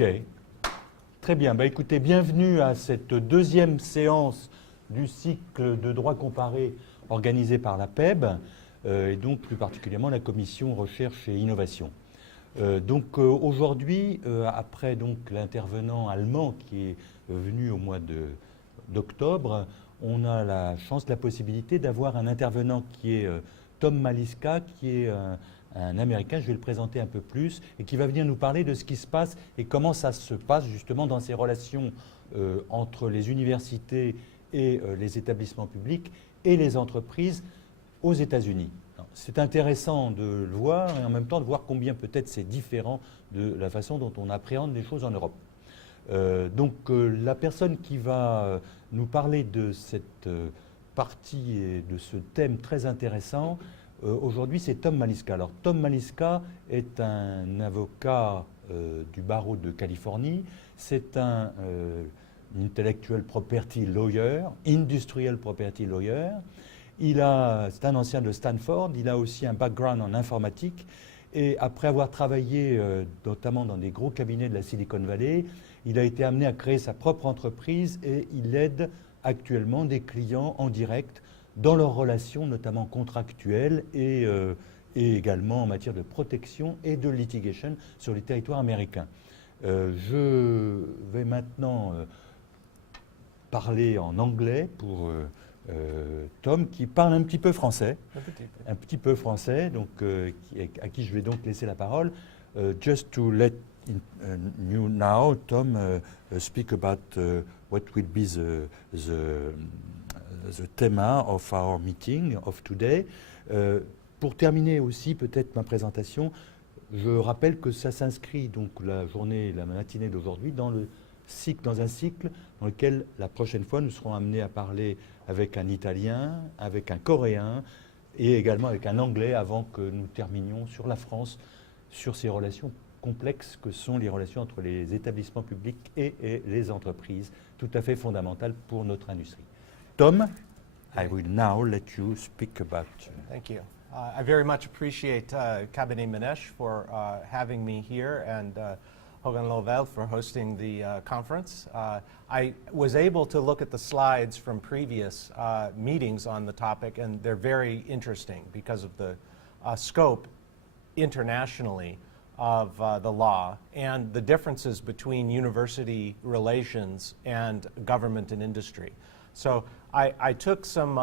Ok, très bien. Bah, écoutez, bienvenue à cette deuxième séance du cycle de droit comparé organisé par la PEB, et donc plus particulièrement la commission recherche et innovation. Aujourd'hui, après l'intervenant allemand qui est venu au mois d'octobre, on a la chance, la possibilité d'avoir un intervenant qui est Tom Maliska, qui est un Américain, je vais le présenter un peu plus, et qui va venir nous parler de ce qui se passe et comment ça se passe justement dans ces relations entre les universités et les établissements publics et les entreprises aux États-Unis. C'est intéressant de le voir et en même temps de voir combien peut-être c'est différent de la façon dont on appréhende les choses en Europe. La personne qui va nous parler de cette partie et de ce thème très intéressant, aujourd'hui, c'est Tom Maliska. Alors, Tom Maliska est un avocat du barreau de Californie. C'est un intellectual property lawyer, industrial property lawyer. C'est un ancien de Stanford. Il a aussi un background en informatique. Et après avoir travaillé notamment dans des gros cabinets de la Silicon Valley, il a été amené à créer sa propre entreprise et il aide actuellement des clients en direct dans leurs relations, notamment contractuelles et également en matière de protection et de litigation sur les territoires américains. Je vais maintenant parler en anglais pour Tom, qui parle un petit peu français. Un petit peu français, donc, à qui je vais donc laisser la parole. Just to let you now, Tom, speak about what will be the thema of our meeting of today. Pour terminer aussi peut-être ma présentation, je rappelle que ça s'inscrit donc la matinée d'aujourd'hui dans un cycle dans lequel la prochaine fois nous serons amenés à parler avec un Italien, avec un Coréen et également avec un Anglais avant que nous terminions sur la France, sur ces relations complexes que sont les relations entre les établissements publics et les entreprises, tout à fait fondamentales pour notre industrie. Tom, I will now let you speak about. Thank you. I very much appreciate Cabinet Manesh for having me here and Hogan Lovell for hosting the conference. I was able to look at the slides from previous meetings on the topic, and they're very interesting because of the scope internationally of the law and the differences between university relations and government and industry. So I took some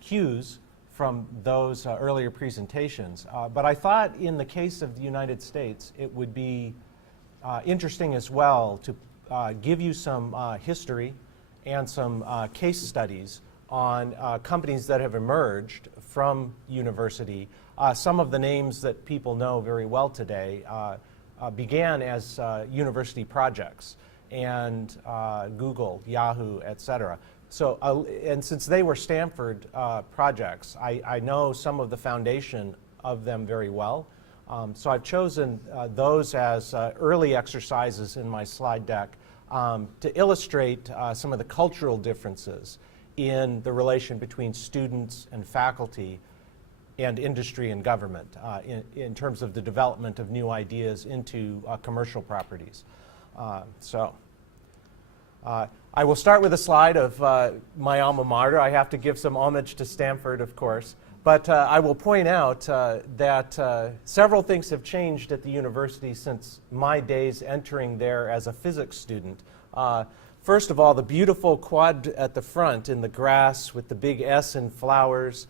cues from those earlier presentations, but I thought in the case of the United States it would be interesting as well to give you some history and some case studies on companies that have emerged from university. Some of the names that people know very well today began as university projects, and Google, Yahoo, etc. So, and since they were Stanford projects, I know some of the foundation of them very well. So I've chosen those as early exercises in my slide deck to illustrate some of the cultural differences in the relation between students and faculty and industry and government in terms of the development of new ideas into commercial properties. I will start with a slide of my alma mater. I have to give some homage to Stanford, of course. But I will point out that several things have changed at the university since my days entering there as a physics student. First of all, the beautiful quad at the front in the grass with the big S in flowers.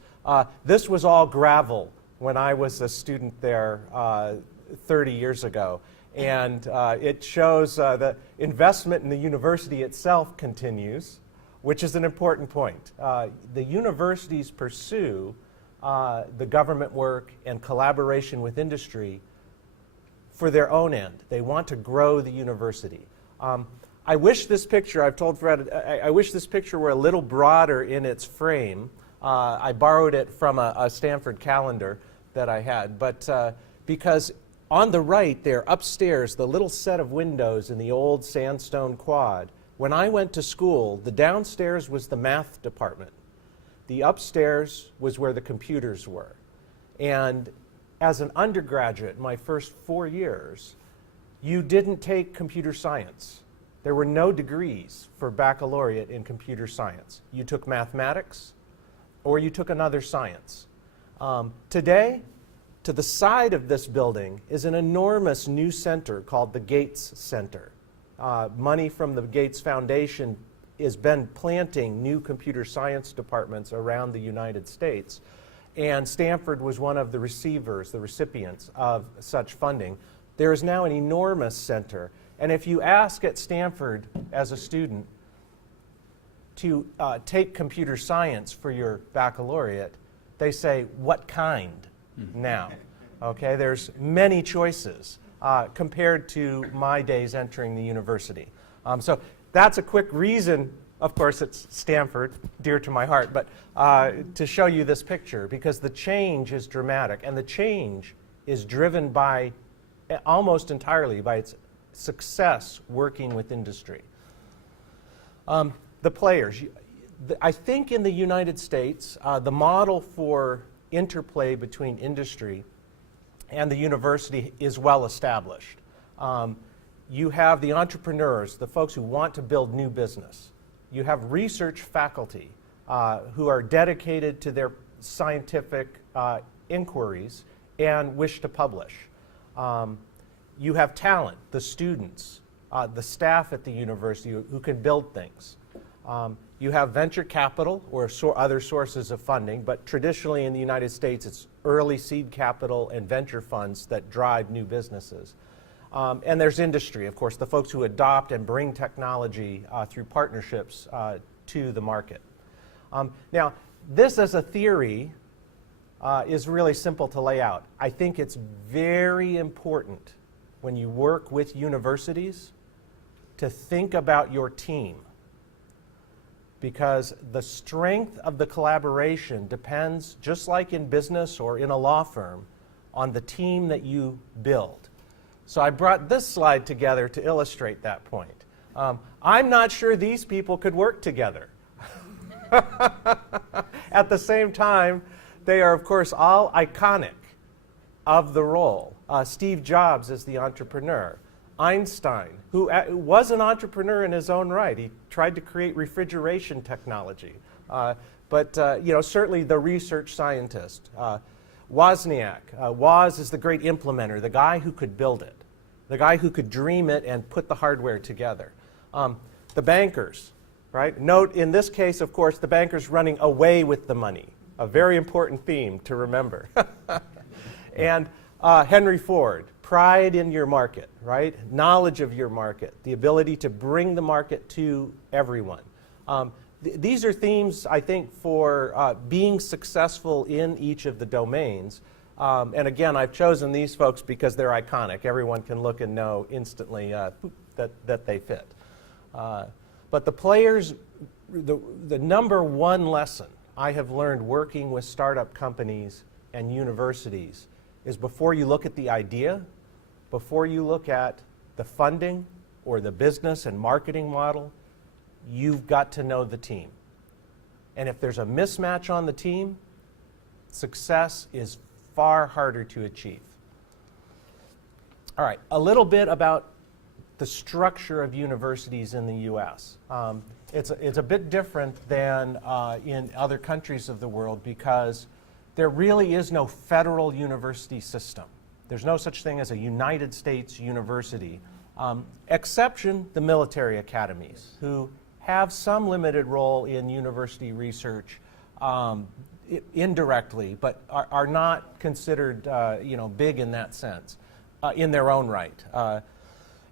This was all gravel when I was a student there 30 years ago. And it shows that investment in the university itself continues, which is an important point. The universities pursue the government work and collaboration with industry for their own end. They want to grow the university. I wish this picture, I've told Fred, I wish this picture were a little broader in its frame. I borrowed it from a Stanford calendar that I had, but because on the right there, upstairs, the little set of windows in the old sandstone quad, when I went to school, the downstairs was the math department. The upstairs was where the computers were. And as an undergraduate, my first 4 years, you didn't take computer science. There were no degrees for baccalaureate in computer science. You took mathematics or you took another science. Today, to the side of this building is an enormous new center called the Gates Center. Money from the Gates Foundation has been planting new computer science departments around the United States. And Stanford was one of the receivers, the recipients of such funding. There is now an enormous center. And if you ask at Stanford as a student to take computer science for your baccalaureate, they say, what kind now? Okay, there's many choices compared to my days entering the university. So that's a quick reason, of course it's Stanford, dear to my heart, but to show you this picture, because the change is dramatic, and the change is driven by, almost entirely by its success working with industry. The players. I think in the United States, the model for interplay between industry and the university is well established. You have the entrepreneurs, the folks who want to build new business. You have research faculty who are dedicated to their scientific inquiries and wish to publish. You have talent, the students, the staff at the university who can build things. You have venture capital or other sources of funding, but traditionally in the United States it's early seed capital and venture funds that drive new businesses. And there's industry, of course, the folks who adopt and bring technology through partnerships to the market. Now, this as a theory is really simple to lay out. I think it's very important when you work with universities to think about your team, because the strength of the collaboration depends, just like in business or in a law firm, on the team that you build. So I brought this slide together to illustrate that point. I'm not sure these people could work together. At the same time, they are, of course, all iconic of the role. Steve Jobs is the entrepreneur. Einstein, who was an entrepreneur in his own right. He tried to create refrigeration technology. But certainly the research scientist. Wozniak. Woz is the great implementer, the guy who could build it, the guy who could dream it and put the hardware together. The bankers, right? Note, in this case, of course, the bankers running away with the money, a very important theme to remember. And Henry Ford, pride in your market, right? Knowledge of your market, the ability to bring the market to everyone. These are themes, I think, for being successful in each of the domains. And again, I've chosen these folks because they're iconic. Everyone can look and know instantly that they fit. But the players, the number one lesson I have learned working with startup companies and universities is, before you look at the idea, before you look at the funding or the business and marketing model, you've got to know the team. And if there's a mismatch on the team, success is far harder to achieve. All right, a little bit about the structure of universities in the U.S. It's a bit different than in other countries of the world, because there really is no federal university system. There's no such thing as a United States university, exception the military academies, who have some limited role in university research indirectly, but are not considered big in that sense, in their own right.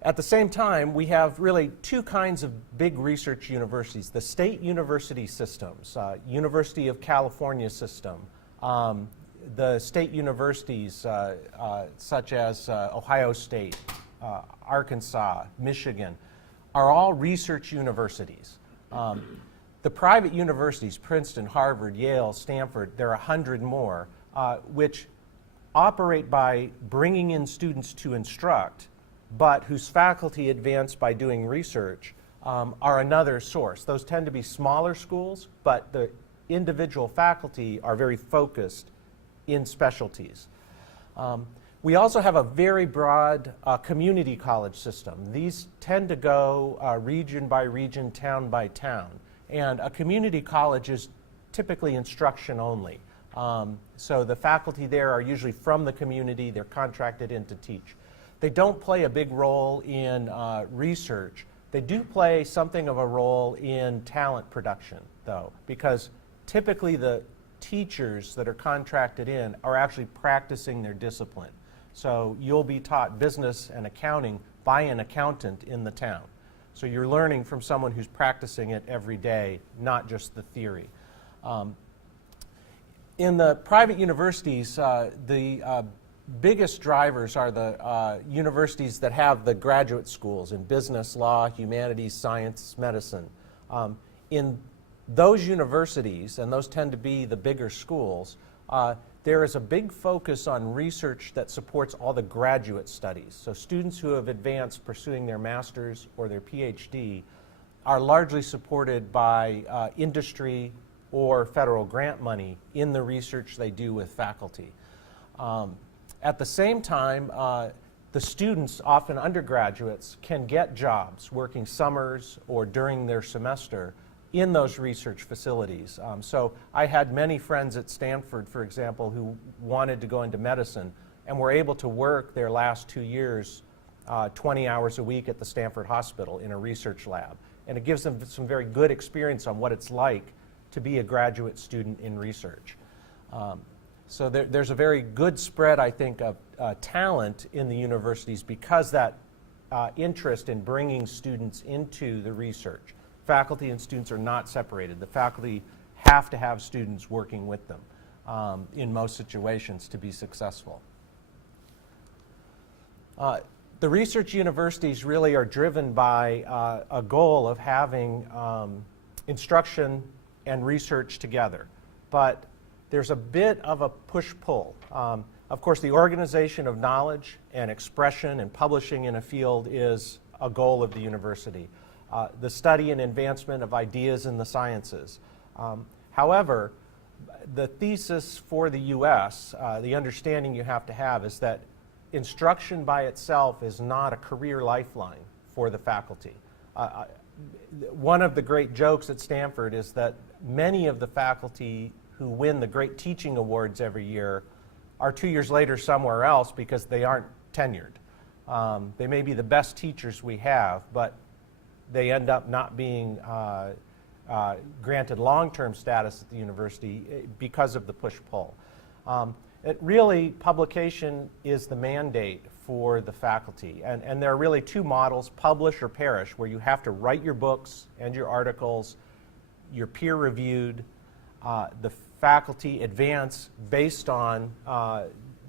At the same time, we have really two kinds of big research universities: the state university systems, University of California system, the state universities such as Ohio State, Arkansas, Michigan, are all research universities. The private universities, Princeton, Harvard, Yale, Stanford, there are 100 more, which operate by bringing in students to instruct, but whose faculty advance by doing research, are another source. Those tend to be smaller schools, but the individual faculty are very focused in specialties. We also have a very broad community college system. These tend to go region by region, town by town. And a community college is typically instruction only. So the faculty there are usually from the community. They're contracted in to teach. They don't play a big role in research. They do play something of a role in talent production, though, because typically the teachers that are contracted in are actually practicing their discipline. So you'll be taught business and accounting by an accountant in the town. So you're learning from someone who's practicing it every day, not just the theory. In the private universities, the biggest drivers are the universities that have the graduate schools in business, law, humanities, science, medicine. In those universities, and those tend to be the bigger schools, there is a big focus on research that supports all the graduate studies. So students who have advanced pursuing their master's or their PhD are largely supported by industry or federal grant money in the research they do with faculty. At the same time, the students, often undergraduates, can get jobs working summers or during their semester in those research facilities. So I had many friends at Stanford, for example, who wanted to go into medicine and were able to work their last 2 years 20 hours a week at the Stanford Hospital in a research lab. And it gives them some very good experience on what it's like to be a graduate student in research. So there's a very good spread, I think, of talent in the universities because that interest in bringing students into the research. Faculty and students are not separated. The faculty have to have students working with them in most situations to be successful. The research universities really are driven by a goal of having instruction and research together. But there's a bit of a push-pull. Of course, the organization of knowledge and expression and publishing in a field is a goal of the university. The study and advancement of ideas in the sciences. However, the thesis for the U.S., the understanding you have to have is that instruction by itself is not a career lifeline for the faculty. One of the great jokes at Stanford is that many of the faculty who win the great teaching awards every year are 2 years later somewhere else because they aren't tenured. They may be the best teachers we have, but they end up not being granted long-term status at the university because of the push-pull. Really, publication is the mandate for the faculty. And there are really two models, publish or perish, where you have to write your books and your articles, you're peer-reviewed, the faculty advance based on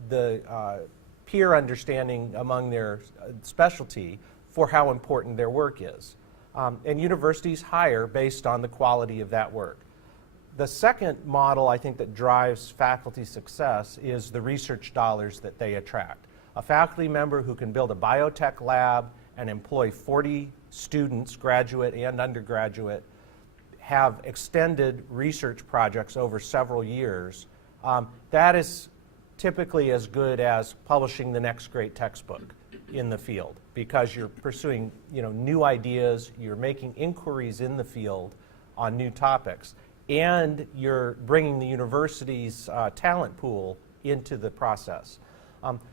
the peer understanding among their specialty for how important their work is. And universities hire based on the quality of that work. The second model, I think, that drives faculty success is the research dollars that they attract. A faculty member who can build a biotech lab and employ 40 students, graduate and undergraduate, have extended research projects over several years, that is typically as good as publishing the next great textbook in the field, because you're pursuing, new ideas, you're making inquiries in the field on new topics, and you're bringing the university's talent pool into the process.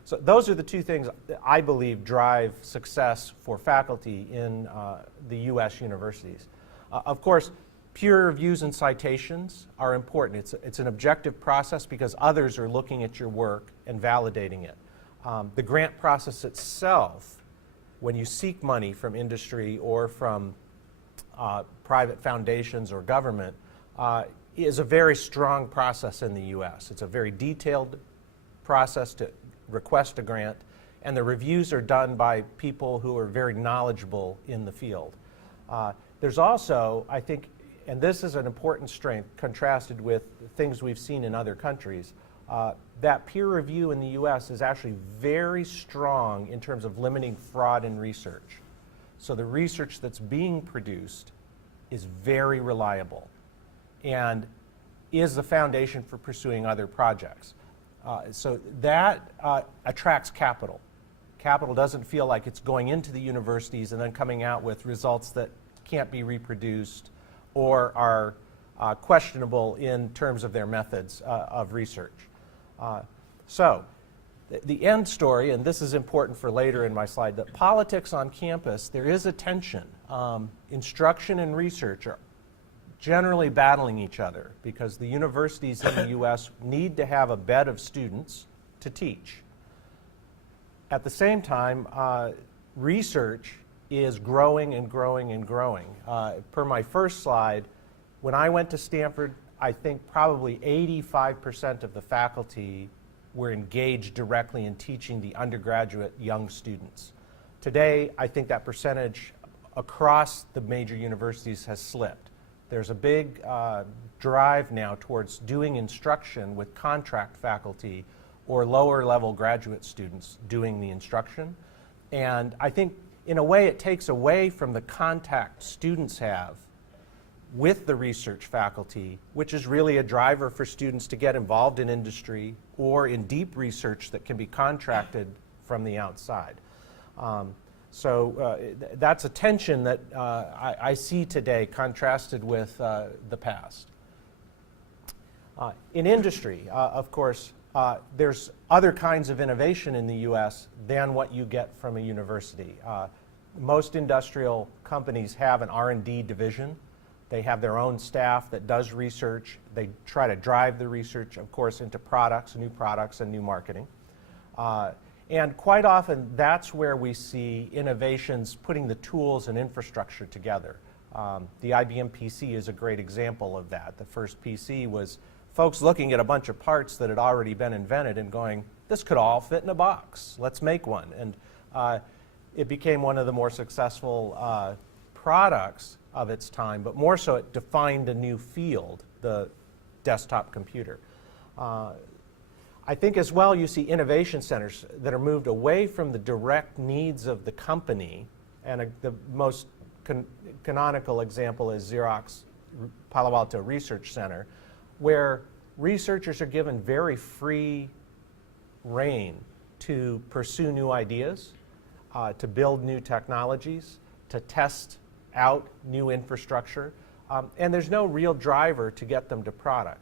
So those are the two things that I believe drive success for faculty in the U.S. universities. Of course, peer reviews and citations are important. It's an objective process because others are looking at your work and validating it. The grant process itself, when you seek money from industry or from private foundations or government, is a very strong process in the U.S. It's a very detailed process to request a grant, and the reviews are done by people who are very knowledgeable in the field. There's also, I think, and this is an important strength contrasted with things we've seen in other countries, that peer review in the U.S. is actually very strong in terms of limiting fraud in research. So the research that's being produced is very reliable and is the foundation for pursuing other projects. So that attracts capital. Capital doesn't feel like it's going into the universities and then coming out with results that can't be reproduced or are questionable in terms of their methods of research. So the end story, and this is important for later in my slide, that politics on campus, there is a tension. Instruction and research are generally battling each other because the universities in the U.S. need to have a bed of students to teach. At the same time, research is growing and growing and growing. Per my first slide, when I went to Stanford, I think probably 85% of the faculty were engaged directly in teaching the undergraduate young students. Today, I think that percentage across the major universities has slipped. There's a big drive now towards doing instruction with contract faculty or lower level graduate students doing the instruction. And I think in a way it takes away from the contact students have with the research faculty, which is really a driver for students to get involved in industry or in deep research that can be contracted from the outside. So that's a tension that I see today contrasted with the past. In industry, of course, there's other kinds of innovation in the U.S. than what you get from a university. Most industrial companies have an R&D division. They have their own staff that does research. They try to drive the research, of course, into products, and new marketing. And quite often, that's where we see innovations putting the tools and infrastructure together. The IBM PC is a great example of that. The first PC was folks looking at a bunch of parts that had already been invented and going, this could all fit in a box. Let's make one. And it became one of the more successful products of its time, but more so it defined a new field, the desktop computer. I think as well you see innovation centers that are moved away from the direct needs of the company, and the most canonical example is Xerox Palo Alto Research Center, where researchers are given very free rein to pursue new ideas, to build new technologies, to test out new infrastructure, and there's no real driver to get them to product.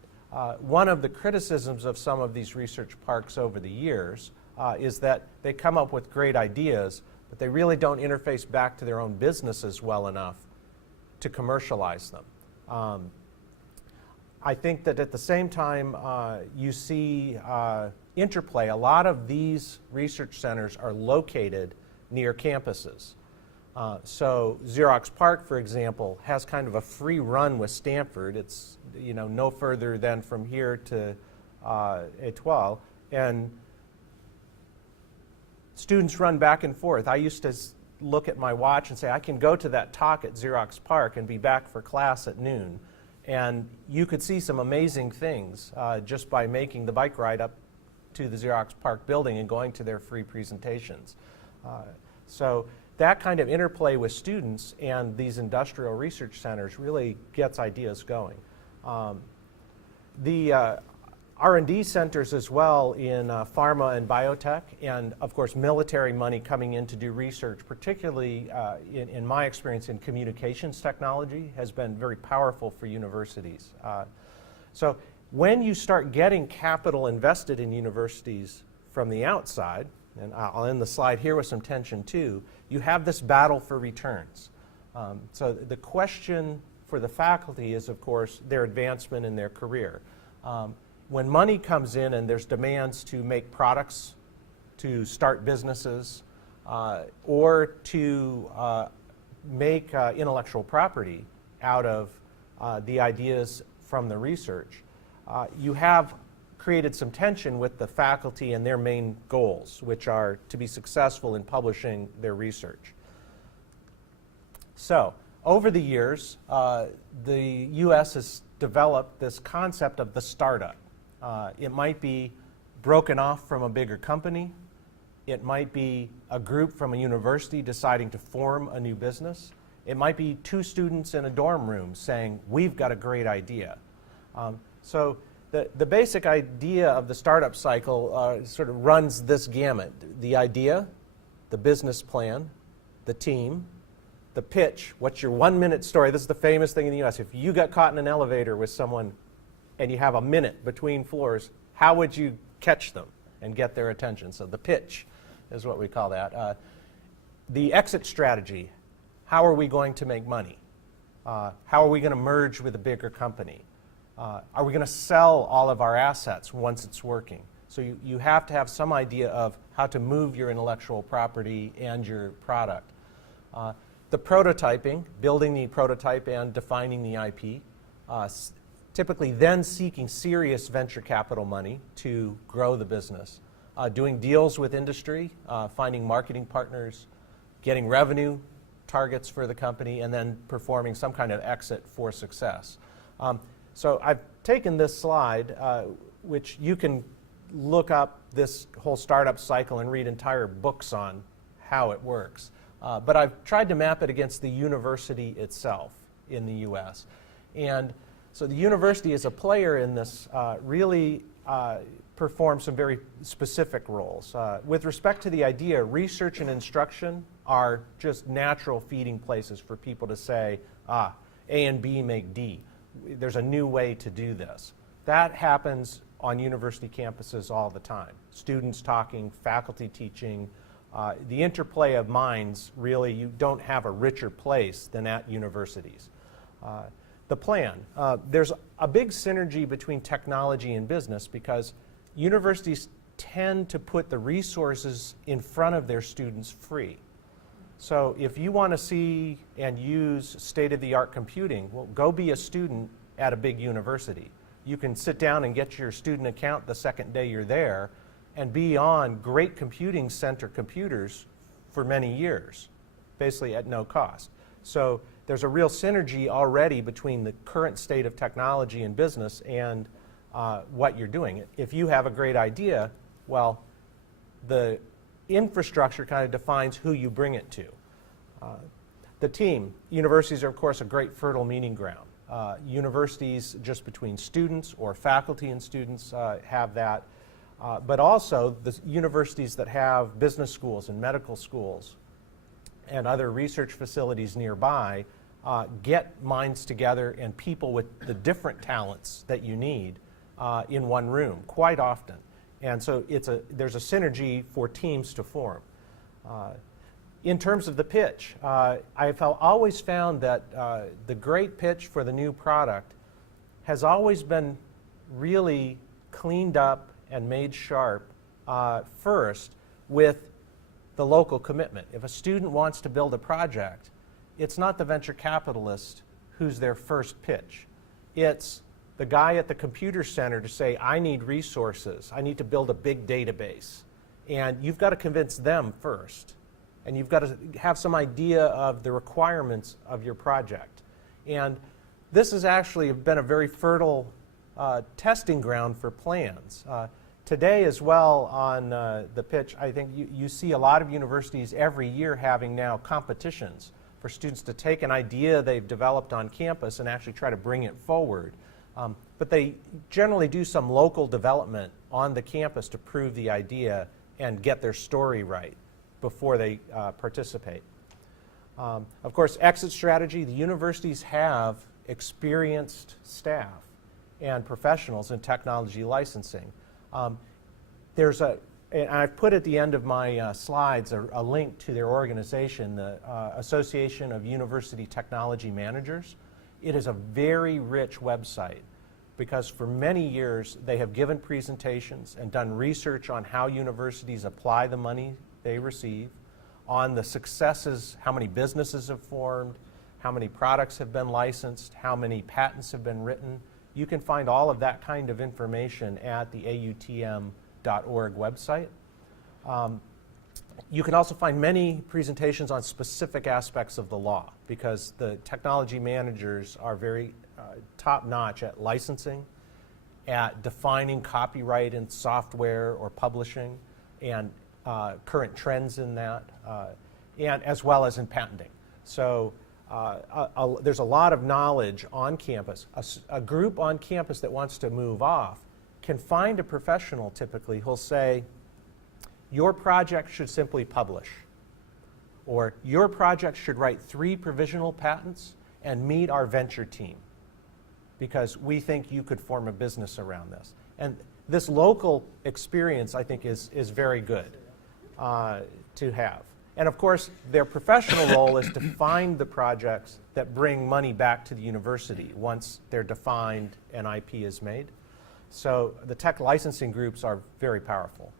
One of the criticisms of some of these research parks over the years is that they come up with great ideas, but they really don't interface back to their own businesses well enough to commercialize them. I think that at the same time you see interplay. A lot of these research centers are located near campuses. So Xerox PARC, for example, has kind of a free run with Stanford. It's no further than from here to Étoile, and students run back and forth. I used to look at my watch and say, I can go to that talk at Xerox PARC and be back for class at noon. And you could see some amazing things just by making the bike ride up to the Xerox PARC building and going to their free presentations. So that kind of interplay with students and these industrial research centers really gets ideas going. The R&D centers as well in pharma and biotech, and of course military money coming in to do research, particularly in my experience in communications technology, has been very powerful for universities. So when you start getting capital invested in universities from the outside, and I'll end the slide here with some tension too, you have this battle for returns. So the question for the faculty is, of course, their advancement in their career. When money comes in and there's demands to make products, to start businesses, or to make intellectual property out of the ideas from the research, you have created some tension with the faculty and their main goals, which are to be successful in publishing their research. So, over the years, the U.S. has developed this concept of the startup. It might be broken off from a bigger company. It might be a group from a university deciding to form a new business. It might be two students in a dorm room saying, we've got a great idea. So The basic idea of the startup cycle sort of runs this gamut. The idea, the business plan, the team, the pitch. What's your 1-minute story? This is the famous thing in the US. If you got caught in an elevator with someone and you have a minute between floors, how would you catch them and get their attention? So the pitch is what we call that. The exit strategy. How are we going to make money? How are we going to merge with a bigger company? Are we going to sell all of our assets once it's working? So you have to have some idea of how to move your intellectual property and your product. The prototyping, building the prototype and defining the IP, typically then seeking serious venture capital money to grow the business, doing deals with industry, finding marketing partners, getting revenue targets for the company, and then performing some kind of exit for success. So I've taken this slide, which you can look up this whole startup cycle and read entire books on how it works. But I've tried to map it against the university itself in the US. And so the university as a player in this really performs some very specific roles. With respect to the idea, research and instruction are just natural feeding places for people to say, A and B make D. There's a new way to do this. That happens on university campuses all the time. Students talking, faculty teaching, the interplay of minds, really, you don't have a richer place than at universities. The plan. There's a big synergy between technology and business because universities tend to put the resources in front of their students free. So if you want to see and use state-of-the-art computing, well, go be a student at a big university. You can sit down and get your student account the second day you're there and be on great computing center computers for many years, basically at no cost. So there's a real synergy already between the current state of technology and business and what you're doing. If you have a great idea, well, the infrastructure kind of defines who you bring it to. The team. Universities are, of course, a great fertile meeting ground. Universities just between students or faculty and students have that. But also the universities that have business schools and medical schools and other research facilities nearby get minds together and people with the different talents that you need in one room quite often. And so there's a synergy for teams to form. In terms of the pitch, I've always found that the great pitch for the new product has always been really cleaned up and made sharp first with the local commitment. If a student wants to build a project, it's not the venture capitalist who's their first pitch. It's the guy at the computer center to say, I need resources. I need to build a big database. And you've got to convince them first. And you've got to have some idea of the requirements of your project. And this has actually been a very fertile testing ground for plans. Today as well on the pitch, I think you see a lot of universities every year having now competitions for students to take an idea they've developed on campus and actually try to bring it forward. But they generally do some local development on the campus to prove the idea and get their story right before they participate. Of course, exit strategy. The universities have experienced staff and professionals in technology licensing. And I've put at the end of my slides a link to their organization, the Association of University Technology Managers. It is a very rich website because for many years they have given presentations and done research on how universities apply the money they receive, on the successes, how many businesses have formed, how many products have been licensed, how many patents have been written. You can find all of that kind of information at the AUTM.org website. You can also find many presentations on specific aspects of the law because the technology managers are very top-notch at licensing, at defining copyright in software or publishing, and current trends in that, and as well as in patenting. So there's a lot of knowledge on campus. A group on campus that wants to move off can find a professional typically who'll say, your project should simply publish, or your project should write 3 provisional patents and meet our venture team, because we think you could form a business around this. And this local experience, I think, is very good to have. And of course, their professional role is to find the projects that bring money back to the university once they're defined and IP is made. So the tech licensing groups are very powerful.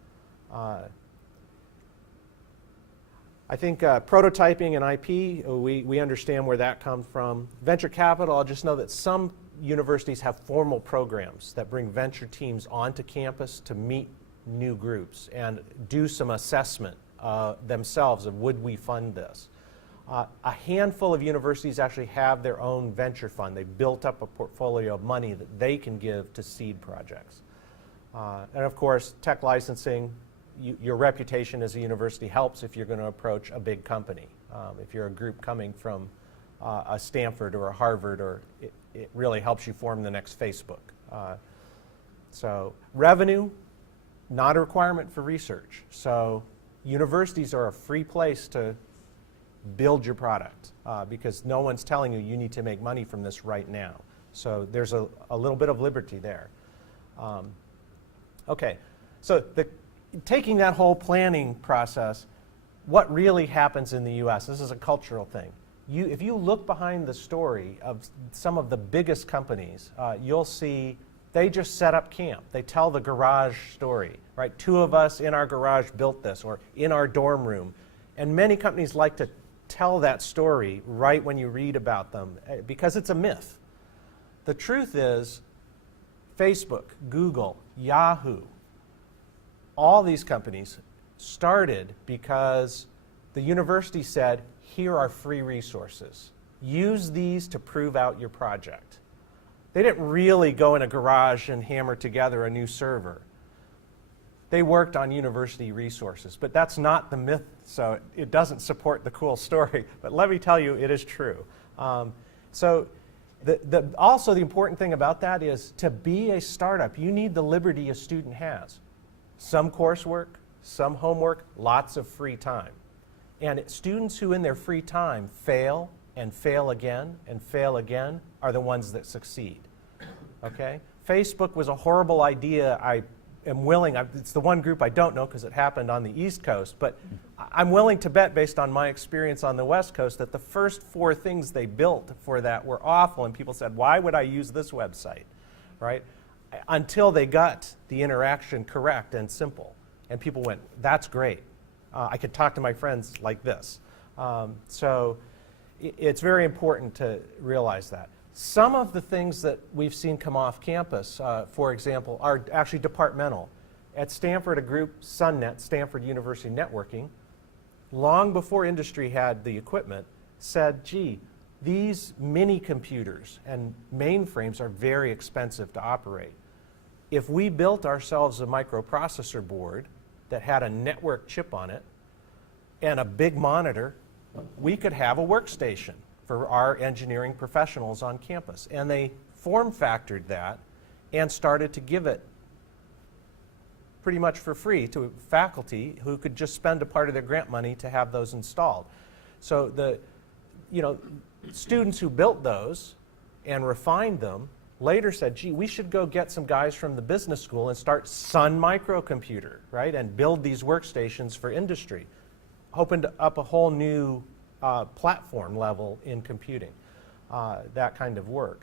I think prototyping and IP, we understand where that comes from. Venture capital, I'll just know that some universities have formal programs that bring venture teams onto campus to meet new groups and do some assessment themselves of would we fund this. A handful of universities actually have their own venture fund. They've built up a portfolio of money that they can give to seed projects. And of course, tech licensing, your reputation as a university helps if you're going to approach a big company. If you're a group coming from a Stanford or a Harvard, or it really helps you form the next Facebook. So revenue, not a requirement for research. So universities are a free place to build your product because no one's telling you you need to make money from this right now. So there's a little bit of liberty there. Okay, so taking that whole planning process, what really happens in the US, this is a cultural thing. If you look behind the story of some of the biggest companies, you'll see they just set up camp. They tell the garage story, right? 2 of us in our garage built this, or in our dorm room. And many companies like to tell that story right when you read about them because it's a myth. The truth is, Facebook, Google, Yahoo, all these companies started because the university said, here are free resources. Use these to prove out your project. They didn't really go in a garage and hammer together a new server. They worked on university resources, but that's not the myth, so it doesn't support the cool story. But let me tell you, it is true. Also, the important thing about that is to be a startup, you need the liberty a student has. Some coursework, some homework, lots of free time. And students who in their free time fail and fail again and fail again are the ones that succeed. Okay? Facebook was a horrible idea. I am willing, it's the one group I don't know because it happened on the East Coast, but I'm willing to bet based on my experience on the West Coast that the first 4 things they built for that were awful, and people said, why would I use this website? Right? Until they got the interaction correct and simple. And people went, that's great. I could talk to my friends like this. So it's very important to realize that. Some of the things that we've seen come off campus, for example, are actually departmental. At Stanford, a group, SunNet, Stanford University Networking, long before industry had the equipment, said, gee, these mini computers and mainframes are very expensive to operate. If we built ourselves a microprocessor board that had a network chip on it and a big monitor, we could have a workstation for our engineering professionals on campus. And they form-factored that and started to give it pretty much for free to faculty who could just spend a part of their grant money to have those installed. So the students who built those and refined them later said, gee, we should go get some guys from the business school and start Sun Microcomputer, right, and build these workstations for industry. Opened up a whole new platform level in computing, that kind of work.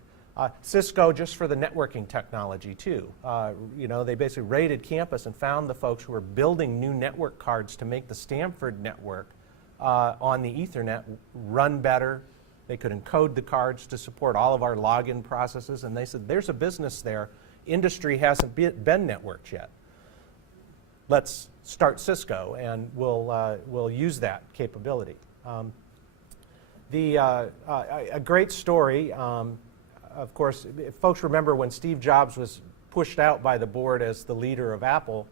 Cisco, just for the networking technology too. They basically raided campus and found the folks who were building new network cards to make the Stanford network on the Ethernet run better. They could encode the cards to support all of our login processes, and they said, there's a business there. Industry hasn't been networked yet. Let's start Cisco, and we'll use that capability. A great story, of course, if folks remember when Steve Jobs was pushed out by the board as the leader of Apple,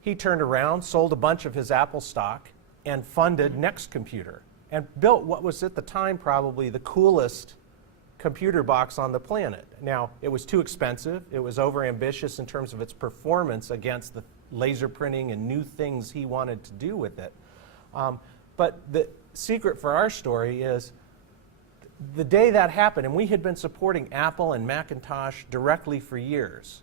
he turned around, sold a bunch of his Apple stock, and funded Next Computer. and built what was at the time probably the coolest computer box on the planet. Now, it was too expensive. It was overambitious in terms of its performance against the laser printing and new things he wanted to do with it. But the secret for our story is the day that happened, and we had been supporting Apple and Macintosh directly for years,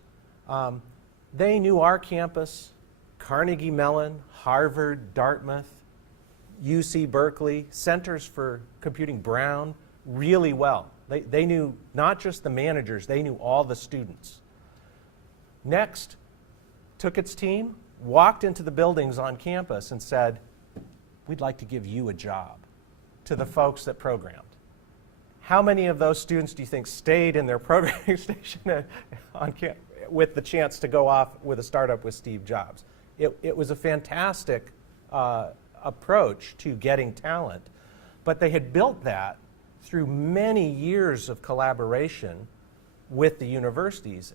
they knew our campus, Carnegie Mellon, Harvard, Dartmouth, UC Berkeley, Centers for Computing Brown, really well. They knew not just the managers, they knew all the students. Next, took its team, walked into the buildings on campus and said, we'd like to give you a job, to the folks that programmed. How many of those students do you think stayed in their programming station on campus with the chance to go off with a startup with Steve Jobs? It was a fantastic approach to getting talent, but they had built that through many years of collaboration with the universities.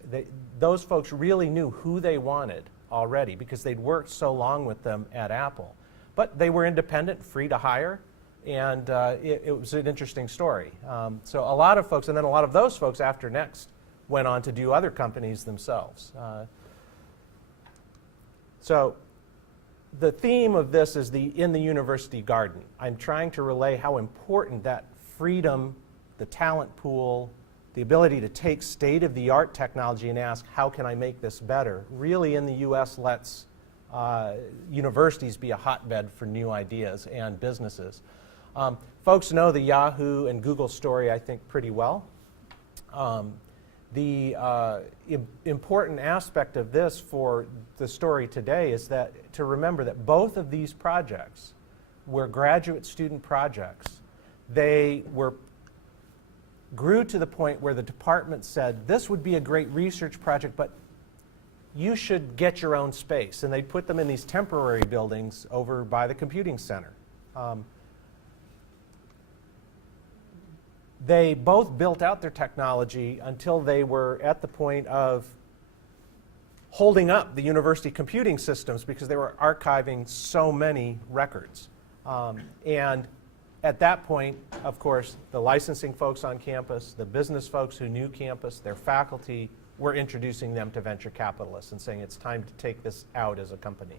Those folks really knew who they wanted already because they'd worked so long with them at Apple. But they were independent, free to hire, and it was an interesting story. So a lot of folks, and then a lot of those folks after Next went on to do other companies themselves. So the theme of this is in the university garden. I'm trying to relay how important that freedom, the talent pool, the ability to take state-of-the-art technology and ask, how can I make this better, really in the US lets universities be a hotbed for new ideas and businesses. Folks know the Yahoo and Google story, I think, pretty well. The important aspect of this for the story today is that to remember that both of these projects were graduate student projects. They grew to the point where the department said, this would be a great research project, but you should get your own space. And they put them in these temporary buildings over by the computing center. They both built out their technology until they were at the point of holding up the university computing systems because they were archiving so many records. And at that point, of course, the licensing folks on campus, the business folks who knew campus, their faculty were introducing them to venture capitalists and saying it's time to take this out as a company.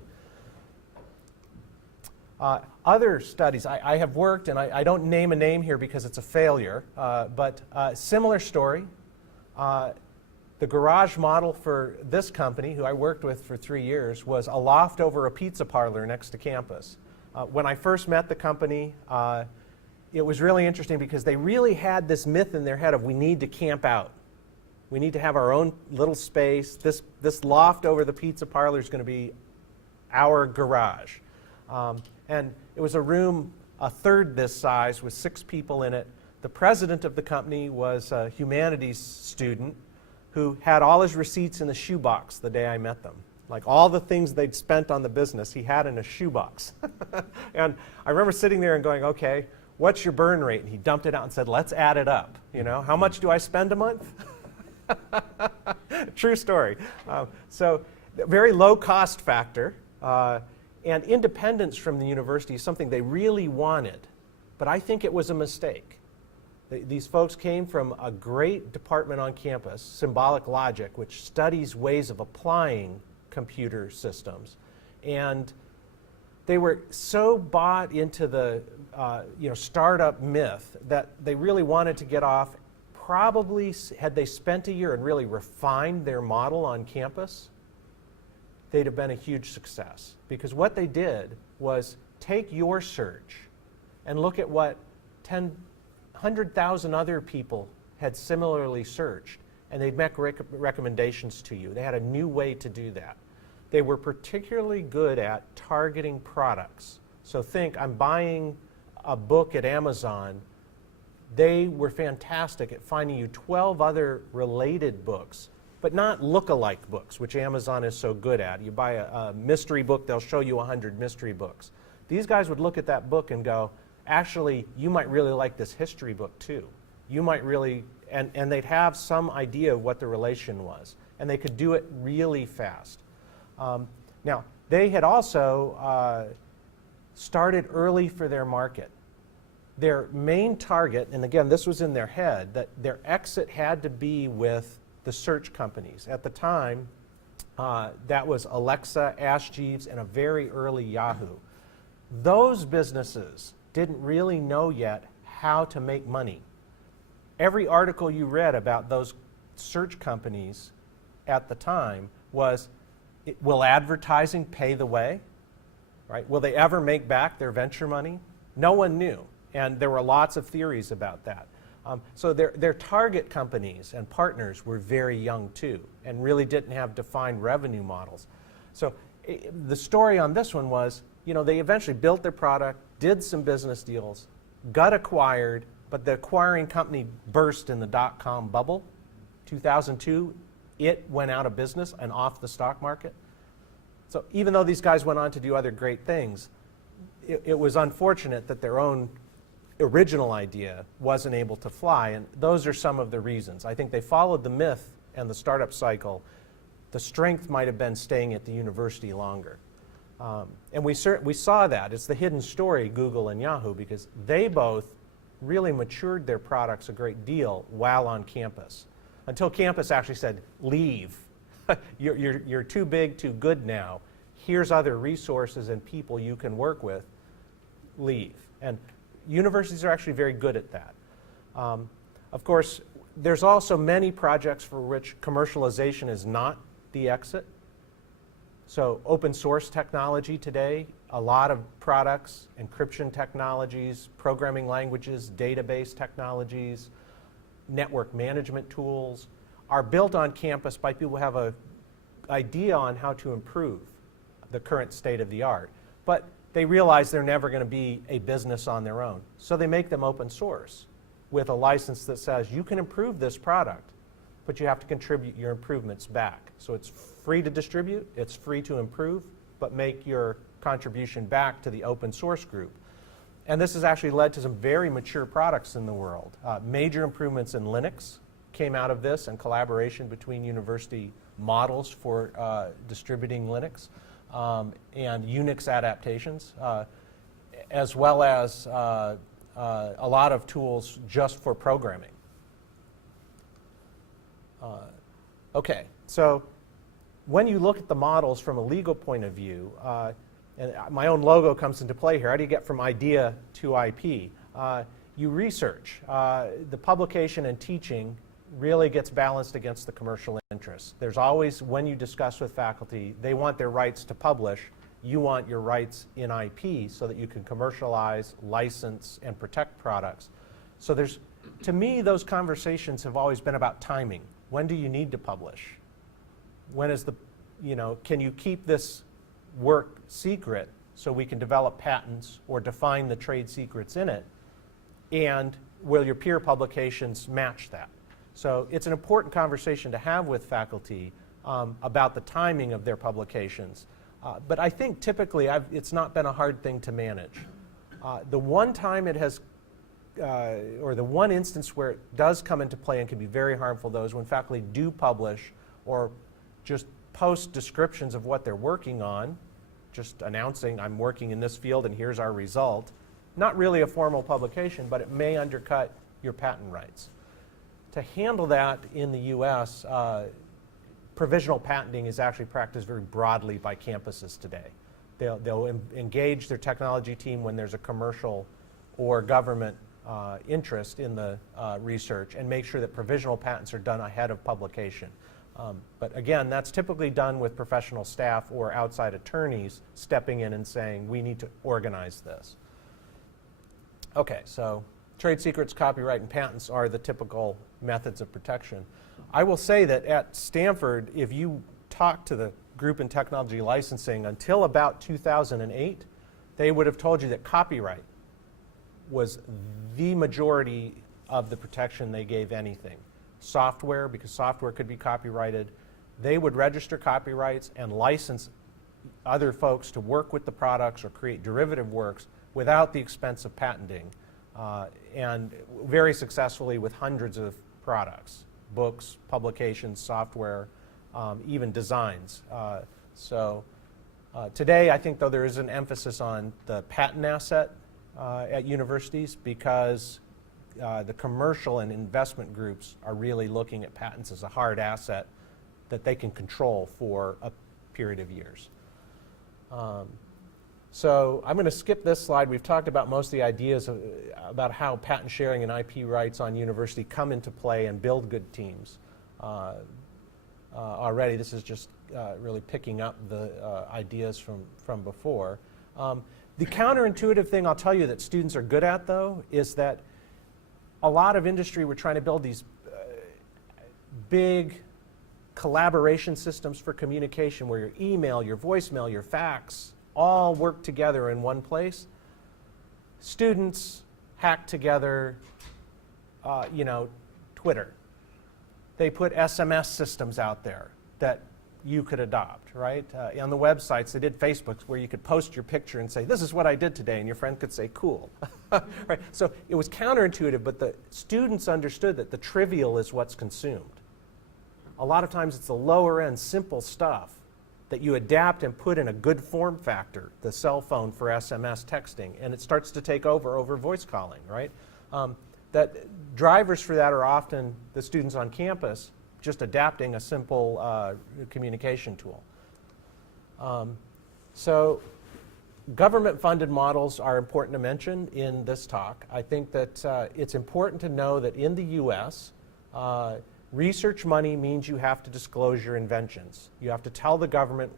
Other studies, I have worked, and I don't name a name here because it's a failure, but similar story. The garage model for this company, who I worked with for 3 years, was a loft over a pizza parlor next to campus. When I first met the company, it was really interesting because they really had this myth in their head of we need to camp out. We need to have our own little space. This loft over the pizza parlor is going to be our garage. And it was a room a third this size with 6 people in it. The president of the company was a humanities student who had all his receipts in a shoebox the day I met them. Like all the things they'd spent on the business, he had in a shoebox. And I remember sitting there and going, okay, what's your burn rate? And he dumped it out and said, let's add it up. You know, how much do I spend a month? True story. So very low cost factor. And independence from the university is something they really wanted. But I think it was a mistake. These folks came from a great department on campus, Symbolic Logic, which studies ways of applying computer systems. And they were so bought into the startup myth that they really wanted to get off. Probably, had they spent a year and really refined their model on campus, they'd have been a huge success. Because what they did was take your search and look at what 100,000 other people had similarly searched, and they'd make recommendations to you. They had a new way to do that. They were particularly good at targeting products. So think, I'm buying a book at Amazon. They were fantastic at finding you 12 other related books, but not look-alike books, which Amazon is so good at. You buy a mystery book, they'll show you 100 mystery books. These guys would look at that book and go, actually, you might really like this history book too. You might really, and they'd have some idea of what the relation was. And they could do it really fast. Now, they had also started early for their market. their main target, and again, this was in their head, that their exit had to be with the search companies. At the time, that was Alexa, Ask Jeeves, and a very early Yahoo. Those businesses didn't really know yet how to make money. Every article you read about those search companies at the time was, will advertising pay the way? Right? Will they ever make back their venture money? No one knew, and there were lots of theories about that. So their target companies and partners were very young too, and really didn't have defined revenue models. So the story on this one was, they eventually built their product, did some business deals, got acquired, but the acquiring company burst in the dot-com bubble. 2002, it went out of business and off the stock market. So even though these guys went on to do other great things, it was unfortunate that their own original idea wasn't able to fly, and those are some of the reasons. I think they followed the myth and the startup cycle. The strength might have been staying at the university longer. And we saw that. It's the hidden story, Google and Yahoo, because they both really matured their products a great deal while on campus, until campus actually said, leave. You're too big, too good now. Here's other resources and people you can work with. Leave. And universities are actually very good at that. Of course, there's also many projects for which commercialization is not the exit. So open source technology today, a lot of products, encryption technologies, programming languages, database technologies, network management tools are built on campus by people who have an idea on how to improve the current state of the art. But they realize they're never going to be a business on their own. So they make them open source with a license that says you can improve this product, but you have to contribute your improvements back. So it's free to distribute, it's free to improve, but make your contribution back to the open source group. And this has actually led to some very mature products in the world. Major improvements in Linux came out of this, and collaboration between university models for distributing Linux. And Unix adaptations, as well as a lot of tools just for programming. Okay, so when you look at the models from a legal point of view, and my own logo comes into play here. How do you get from idea to IP? You research. The publication and teaching really gets balanced against the commercial interests. There's always, when you discuss with faculty, they want their rights to publish. You want your rights in IP so that you can commercialize, license, and protect products. So there's, to me, those conversations have always been about timing. When do you need to publish? When is the, can you keep this work secret so we can develop patents or define the trade secrets in it? And will your peer publications match that? So it's an important conversation to have with faculty about the timing of their publications. But I think typically it's not been a hard thing to manage. The one time it has, or the one instance where it does come into play and can be very harmful, though, is when faculty do publish or just post descriptions of what they're working on, just announcing, I'm working in this field and here's our result. Not really a formal publication, but it may undercut your patent rights. To handle that in the US, provisional patenting is actually practiced very broadly by campuses today. They'll engage their technology team when there's a commercial or government interest in the research and make sure that provisional patents are done ahead of publication. But again, that's typically done with professional staff or outside attorneys stepping in and saying, we need to organize this. Okay, so trade secrets, copyright, and patents are the typical methods of protection. I will say that at Stanford, if you talk to the group in technology licensing until about 2008, they would have told you that copyright was the majority of the protection they gave anything. Software, because software could be copyrighted, they would register copyrights and license other folks to work with the products or create derivative works without the expense of patenting, and very successfully with hundreds of products, books, publications, software, even designs. Today, I think, though, there is an emphasis on the patent asset at universities because the commercial and investment groups are really looking at patents as a hard asset that they can control for a period of years. So I'm going to skip this slide. We've talked about most of the ideas about how patent sharing and IP rights on university come into play and build good teams already. This is just really picking up the ideas from before. The counterintuitive thing I'll tell you that students are good at, though, is that a lot of industry were trying to build these big collaboration systems for communication where your email, your voicemail, your fax all work together in one place. Students hack together, Twitter. They put SMS systems out there that you could adopt, right? On the websites, they did Facebooks where you could post your picture and say, this is what I did today, and your friend could say, cool. Right? So it was counterintuitive, but the students understood that the trivial is what's consumed. A lot of times it's the lower end, simple stuff that you adapt and put in a good form factor, the cell phone for SMS texting, and it starts to take over voice calling, right? That drivers for that are often the students on campus just adapting a simple communication tool. So government-funded models are important to mention in this talk. I think that it's important to know that in the US, research money means you have to disclose your inventions. You have to tell the government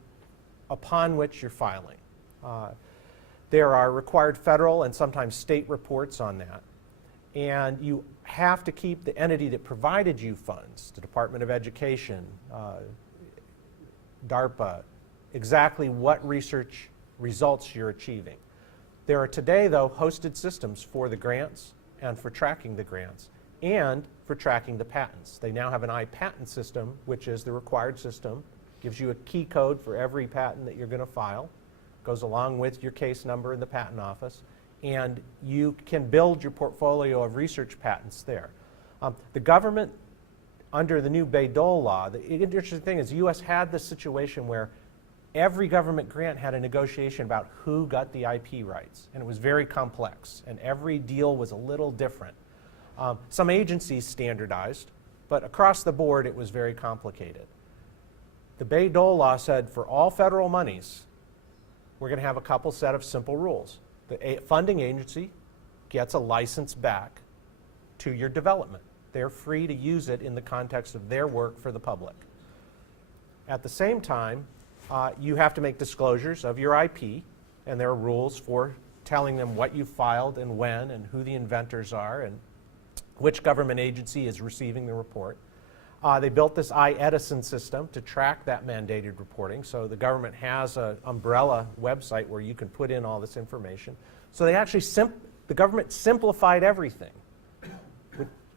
upon which you're filing. There are required federal and sometimes state reports on that. And you have to keep the entity that provided you funds, the Department of Education, DARPA, exactly what research results you're achieving. There are today, though, hosted systems for the grants and for tracking the grants and for tracking the patents. They now have an iPatent system, which is the required system, gives you a key code for every patent that you're going to file, goes along with your case number in the patent office, and you can build your portfolio of research patents there. The government, under the new Bayh-Dole law, the interesting thing is the U.S. had this situation where every government grant had a negotiation about who got the IP rights, and it was very complex, and every deal was a little different. Some agencies standardized, but across the board it was very complicated. The Bayh-Dole law said for all federal monies, we're going to have a couple set of simple rules. The funding agency gets a license back to your development. They're free to use it in the context of their work for the public. At the same time, you have to make disclosures of your IP, and there are rules for telling them what you filed and when and who the inventors are and which government agency is receiving the report. They built this iEdison system to track that mandated reporting. So the government has an umbrella website where you can put in all this information. So they actually, the government simplified everything.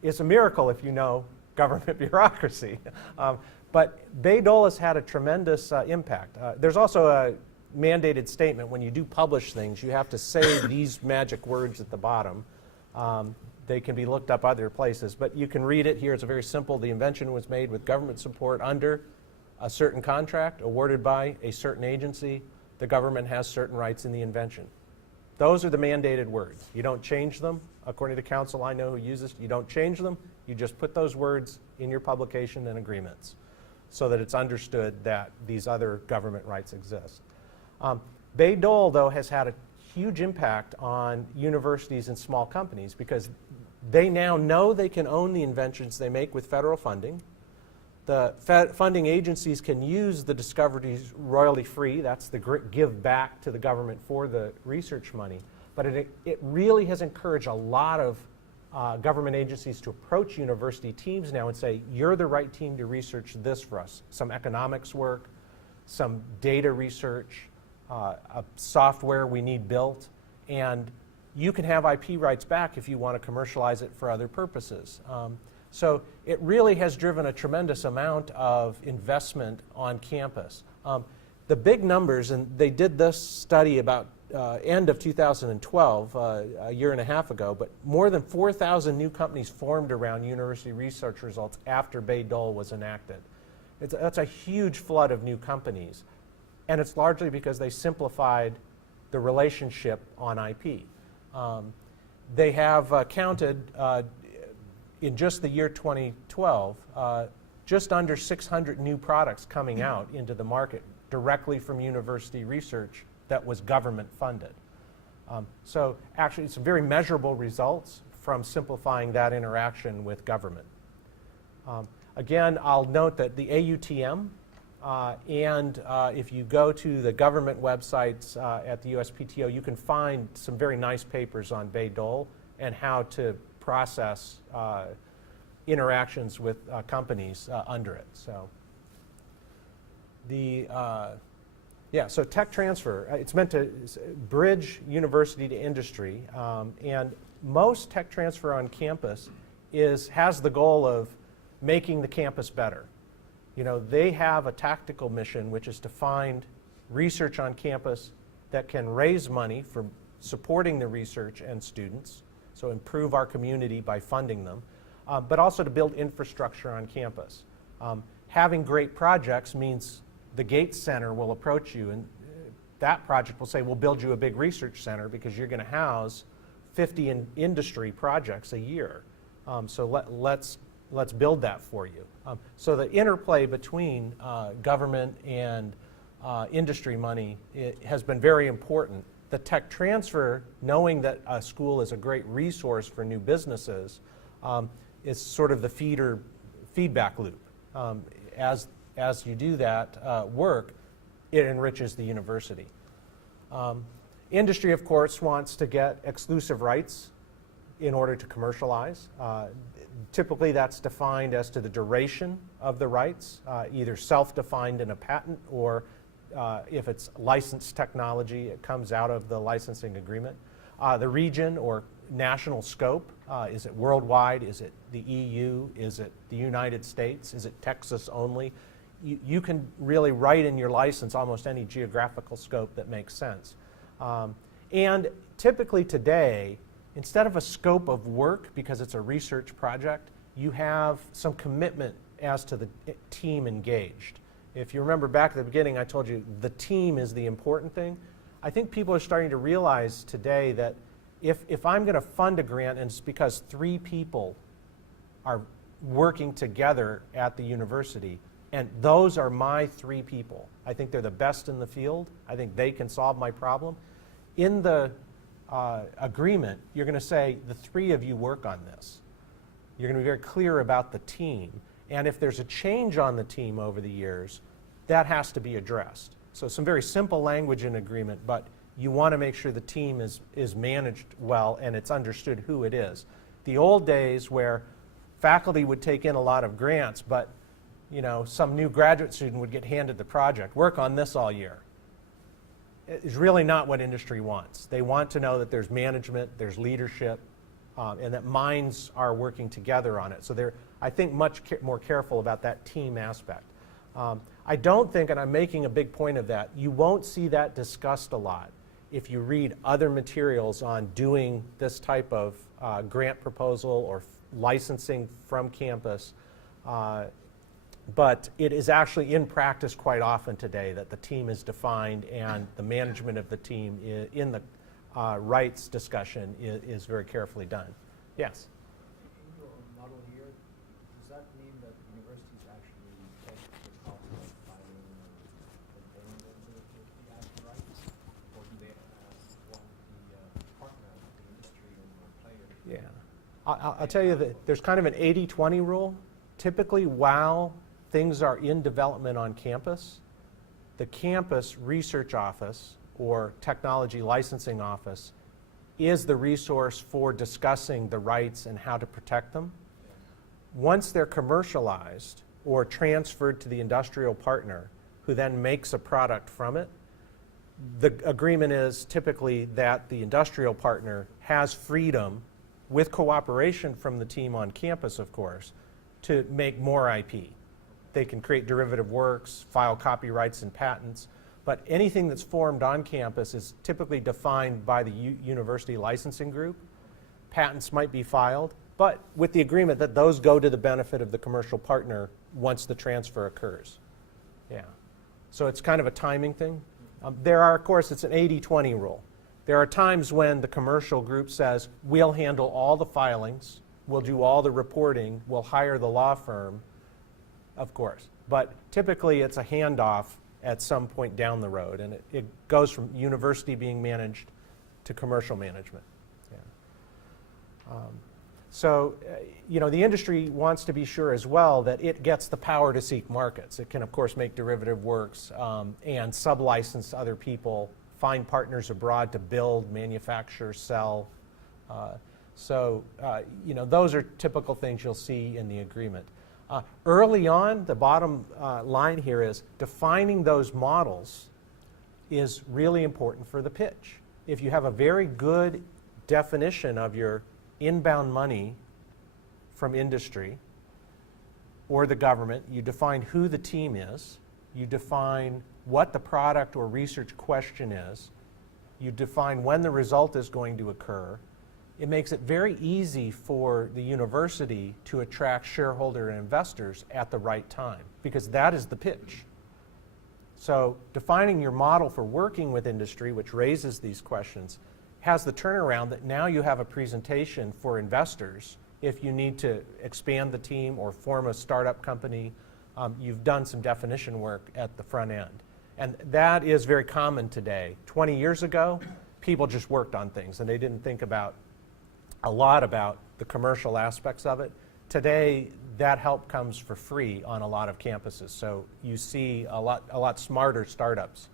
It's a miracle if you know government bureaucracy. But Bayh-Dole has had a tremendous impact. There's also a mandated statement when you do publish things, you have to say these magic words at the bottom. They can be looked up other places, but you can read it here. It's very simple. The invention was made with government support under a certain contract awarded by a certain agency. The government has certain rights in the invention. Those are the mandated words. You don't change them. According to counsel I know who uses, you don't change them. You just put those words in your publication and agreements so that it's understood that these other government rights exist. Bayh-Dole, though, has had a huge impact on universities and small companies because they now know they can own the inventions they make with federal funding. The funding agencies can use the discoveries royalty-free. That's the give back to the government for the research money. But it really has encouraged a lot of government agencies to approach university teams now and say, you're the right team to research this for us. Some economics work, some data research, a software we need built, and you can have IP rights back if you want to commercialize it for other purposes. So it really has driven a tremendous amount of investment on campus. The big numbers, and they did this study about end of 2012, a year and a half ago, but more than 4,000 new companies formed around university research results after Bayh-Dole was enacted. That's a huge flood of new companies. And it's largely because they simplified the relationship on IP. They have counted in just the year 2012 just under 600 new products coming out into the market directly from university research that was government funded. So actually, it's very measurable results from simplifying that interaction with government. Again, I'll note that the AUTM and if you go to the government websites at the USPTO, you can find some very nice papers on Bayh-Dole and how to process interactions with companies under it. So so tech transfer, it's meant to bridge university to industry, and most tech transfer on campus has the goal of making the campus better. You know, they have a tactical mission, which is to find research on campus that can raise money for supporting the research and students, so improve our community by funding them, but also to build infrastructure on campus. Having great projects means the Gates Center will approach you, and that project will say, we'll build you a big research center because you're going to house 50 industry projects a year. So let's build that for you. So the interplay between government and industry money has been very important. The tech transfer, knowing that a school is a great resource for new businesses, is sort of the feedback loop. As you do that work, it enriches the university. Industry, of course, wants to get exclusive rights in order to commercialize. Typically, that's defined as to the duration of the rights, either self-defined in a patent or if it's licensed technology, it comes out of the licensing agreement. The region or national scope, is it worldwide? Is it the EU? Is it the United States? Is it Texas only? You can really write in your license almost any geographical scope that makes sense. And typically today, instead of a scope of work, because it's a research project, you have some commitment as to the team engaged. If you remember back at the beginning, I told you the team is the important thing. I think people are starting to realize today that if I'm going to fund a grant and it's because 3 people are working together at the university, and those are my 3 people, I think they're the best in the field, I think they can solve my problem. In the agreement, you're going to say the 3 of you work on this. You're going to be very clear about the team. And if there's a change on the team over the years, that has to be addressed. So some very simple language in agreement, but you want to make sure the team is managed well and it's understood who it is. The old days where faculty would take in a lot of grants, but you know, some new graduate student would get handed the project, work on this all year. It's really not what industry wants. They want to know that there's management, there's leadership, and that minds are working together on it. So they're, I think, much more careful about that team aspect. I don't think, and I'm making a big point of that, you won't see that discussed a lot if you read other materials on doing this type of grant proposal or licensing from campus. But it is actually in practice quite often today that the team is defined and the management of the team in the rights discussion is very carefully done. Yes? In your model here, does that mean that universities actually take the cost of filing and paying them the actual rights? Or do they want the partner, the industry, and the player? Yeah. I'll tell you that there's kind of an 80-20 rule. Typically, while things are in development on campus, the campus research office or technology licensing office is the resource for discussing the rights and how to protect them. Once they're commercialized or transferred to the industrial partner who then makes a product from it, the agreement is typically that the industrial partner has freedom, with cooperation from the team on campus, of course, to make more IP. They can create derivative works, file copyrights and patents, but anything that's formed on campus is typically defined by the university licensing group. Patents might be filed, but with the agreement that those go to the benefit of the commercial partner once the transfer occurs. Yeah. So it's kind of a timing thing. There are, of course, it's an 80-20 rule. There are times when the commercial group says, we'll handle all the filings, we'll do all the reporting, we'll hire the law firm, of course. But typically it's a handoff at some point down the road, and it goes from university being managed to commercial management. Yeah. The industry wants to be sure as well that it gets the power to seek markets. It can, of course, make derivative works and sub-license to other people, find partners abroad to build, manufacture, sell. Those are typical things you'll see in the agreement. Early on, the bottom line here is defining those models is really important for the pitch. If you have a very good definition of your inbound money from industry or the government, you define who the team is, you define what the product or research question is, you define when the result is going to occur, it makes it very easy for the university to attract shareholder and investors at the right time, because that is the pitch. So defining your model for working with industry, which raises these questions, has the turnaround that now you have a presentation for investors. If you need to expand the team or form a startup company, you've done some definition work at the front end. And that is very common today. 20 years ago, people just worked on things and they didn't think a lot about the commercial aspects of it. Today, that help comes for free on a lot of campuses. So you see a lot smarter startups,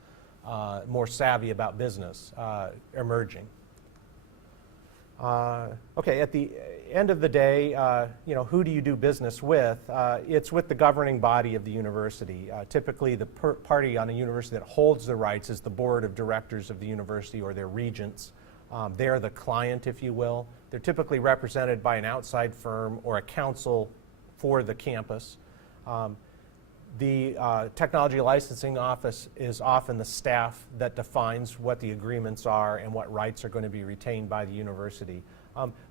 more savvy about business emerging. Okay, at the end of the day, who do you do business with? It's with the governing body of the university. Typically, the party on a university that holds the rights is the board of directors of the university or their regents. They're the client, if you will. They're typically represented by an outside firm or a council for the campus. The technology licensing office is often the staff that defines what the agreements are and what rights are going to be retained by the university.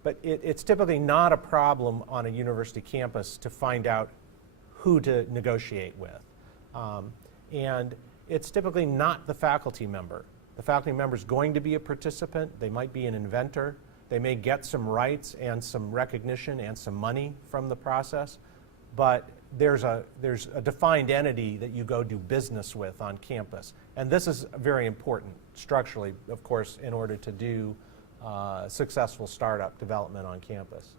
But it's typically not a problem on a university campus to find out who to negotiate with. And it's typically not the faculty member. The faculty member is going to be a participant. They might be an inventor. They may get some rights and some recognition and some money from the process. But there's a defined entity that you go do business with on campus. And this is very important structurally, of course, in order to do successful startup development on campus.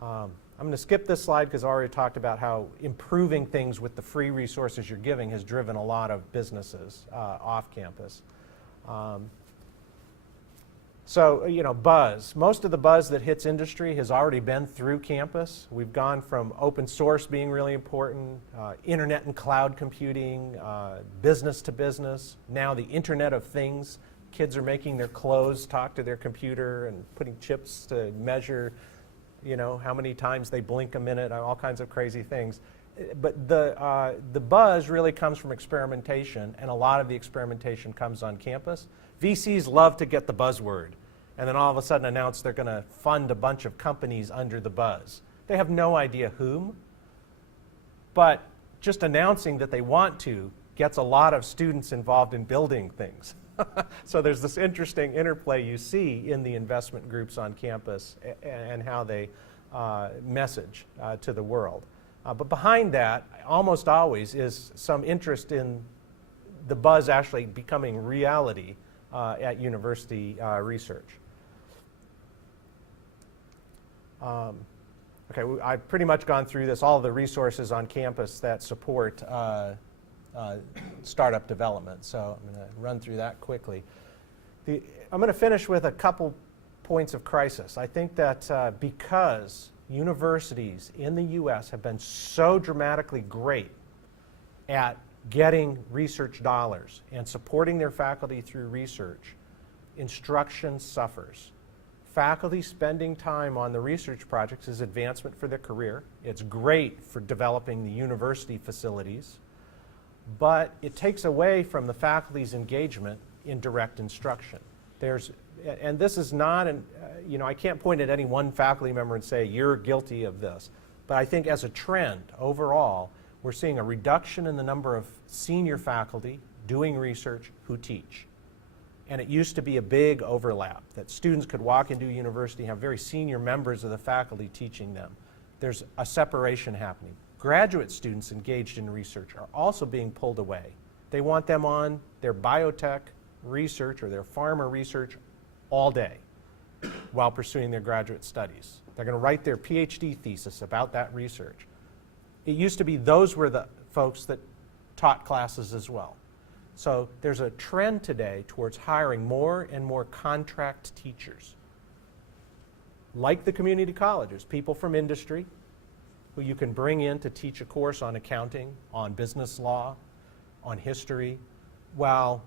I'm going to skip this slide because I already talked about how improving things with the free resources you're giving has driven a lot of businesses off campus. Buzz. Most of the buzz that hits industry has already been through campus. We've gone from open source being really important, internet and cloud computing, business to business, now the Internet of Things. Kids are making their clothes talk to their computer and putting chips to measure, how many times they blink a minute, all kinds of crazy things. But the buzz really comes from experimentation, and a lot of the experimentation comes on campus. VCs love to get the buzzword, and then all of a sudden announce they're going to fund a bunch of companies under the buzz. They have no idea whom, but just announcing that they want to gets a lot of students involved in building things. So there's this interesting interplay you see in the investment groups on campus and how they message to the world. But behind that, almost always, is some interest in the buzz actually becoming reality at university research. I've pretty much gone through this, all of the resources on campus that support startup development. So I'm going to run through that quickly. I'm going to finish with a couple points of crisis. I think that because universities in the U.S. have been so dramatically great at getting research dollars and supporting their faculty through research, instruction suffers. Faculty spending time on the research projects is advancement for their career. It's great for developing the university facilities, but it takes away from the faculty's engagement in direct instruction. And this is not, I can't point at any one faculty member and say, you're guilty of this. But I think as a trend, overall, we're seeing a reduction in the number of senior faculty doing research who teach. And it used to be a big overlap, that students could walk into a university and have very senior members of the faculty teaching them. There's a separation happening. Graduate students engaged in research are also being pulled away. They want them on their biotech research or their pharma research all day while pursuing their graduate studies. They're going to write their PhD thesis about that research. It used to be those were the folks that taught classes as well. So there's a trend today towards hiring more and more contract teachers. Like the community colleges, people from industry who you can bring in to teach a course on accounting, on business law, on history, while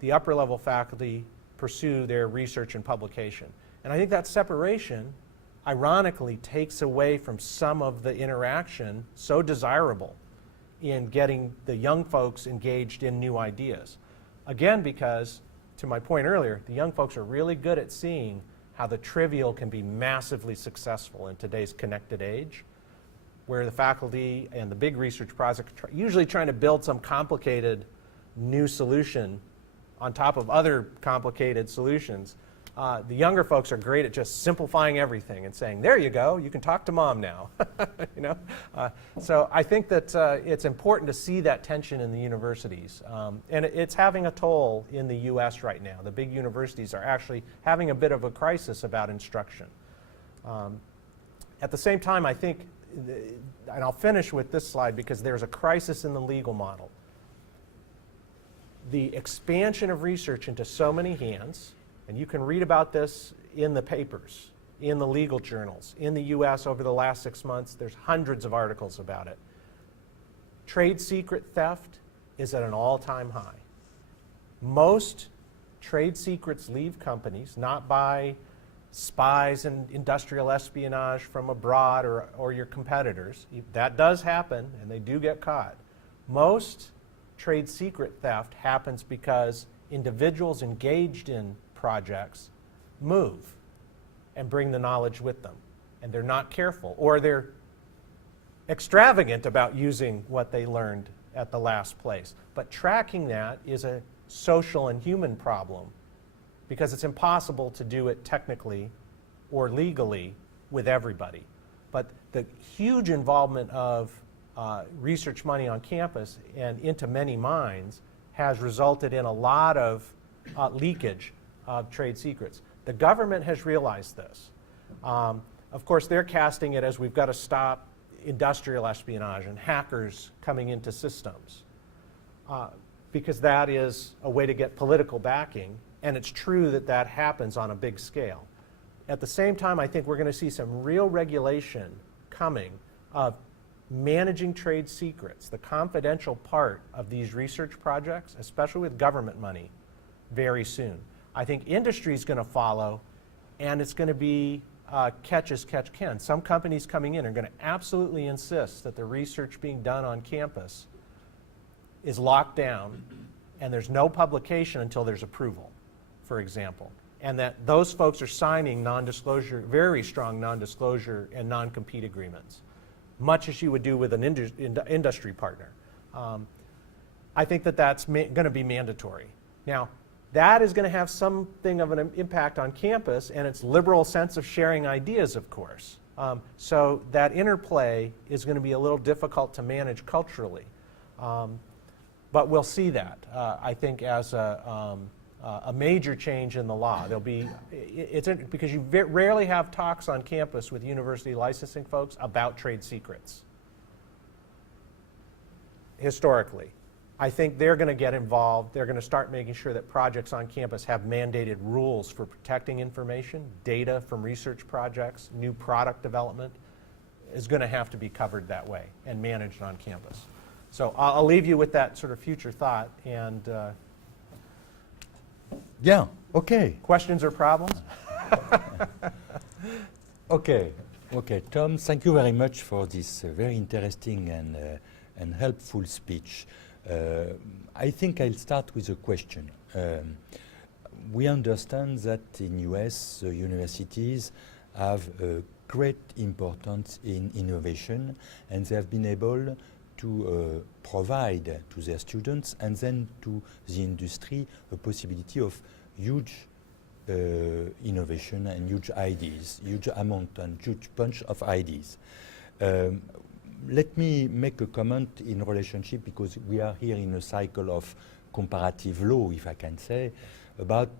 the upper level faculty pursue their research and publication. And I think that separation, ironically, takes away from some of the interaction so desirable in getting the young folks engaged in new ideas. Again, because, to my point earlier, the young folks are really good at seeing how the trivial can be massively successful in today's connected age, where the faculty and the big research projects are usually trying to build some complicated new solution on top of other complicated solutions. The younger folks are great at just simplifying everything and saying, there you go, you can talk to mom now. You know? So I think that it's important to see that tension in the universities. And it's having a toll in the US right now. The big universities are actually having a bit of a crisis about instruction. At the same time, I think, and I'll finish with this slide because there's a crisis in the legal model. The expansion of research into so many hands, and you can read about this in the papers, in the legal journals. In the US over the last 6 months, there's hundreds of articles about it. Trade secret theft is at an all-time high. Most trade secrets leave companies not by spies and industrial espionage from abroad or your competitors. That does happen, and they do get caught. Most trade secret theft happens because individuals engaged in projects move and bring the knowledge with them, and they're not careful, or they're extravagant about using what they learned at the last place. But tracking that is a social and human problem because it's impossible to do it technically or legally with everybody. But the huge involvement of research money on campus and into many minds has resulted in a lot of leakage of trade secrets. The government has realized this. Of course, they're casting it as we've got to stop industrial espionage and hackers coming into systems because that is a way to get political backing, and it's true that that happens on a big scale. At the same time, I think we're going to see some real regulation coming of managing trade secrets, the confidential part of these research projects, especially with government money, very soon. I think industry is going to follow, and it's going to be catch as catch can. Some companies coming in are going to absolutely insist that the research being done on campus is locked down, and there's no publication until there's approval, for example. And that those folks are signing non-disclosure, very strong non-disclosure and non-compete agreements, much as you would do with an industry partner. I think that that's going to be mandatory. Now, that is going to have something of an impact on campus and its liberal sense of sharing ideas, of course. So that interplay is going to be a little difficult to manage culturally. But we'll see that, I think, as a major change in the law. There'll be, because you rarely have talks on campus with university licensing folks about trade secrets. Historically, I think they're going to get involved. They're going to start making sure that projects on campus have mandated rules for protecting information, data from research projects, new product development is going to have to be covered that way and managed on campus. So I'll leave you with that sort of future thought. And yeah, okay. Questions or problems? Okay, Tom, thank you very much for this very interesting and helpful speech. I think I'll start with a question. We understand that in US universities have a great importance in innovation, and they have been able to provide to their students and then to the industry a possibility of huge innovation and huge ideas, huge amount and huge bunch of ideas. Let me make a comment in relationship, because we are here in a cycle of comparative law, if I can say, about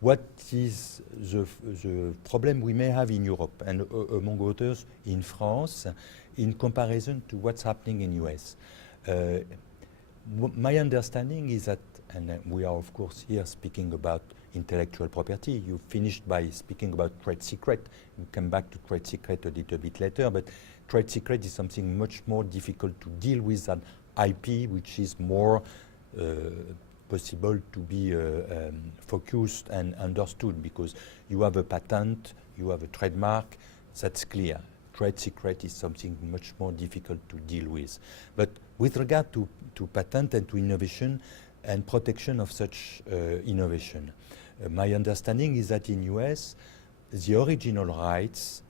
what is the problem we may have in Europe and among others in France in comparison to what's happening in US. My understanding is that, and we are of course here speaking about intellectual property. You finished by speaking about trade secret. We'll come back to trade secret a little bit later, but trade secret is something much more difficult to deal with than IP, which is more possible to be focused and understood, because you have a patent, you have a trademark, that's clear. Trade secret is something much more difficult to deal with. But with regard to patent and to innovation and protection of such innovation, my understanding is that in US, the original rights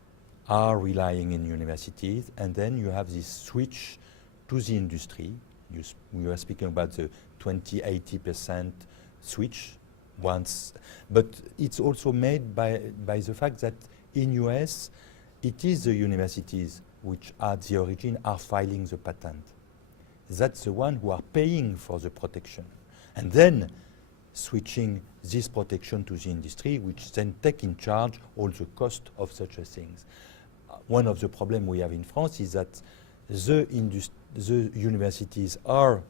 are relying in universities, and then you have this switch to the industry. We were speaking about the 20-80% switch once, but it's also made by the fact that in US, it is the universities which at the origin are filing the patent. That's the one who are paying for the protection, and then switching this protection to the industry, which then take in charge all the cost of such a things. One of the problems we have in France is that the universities are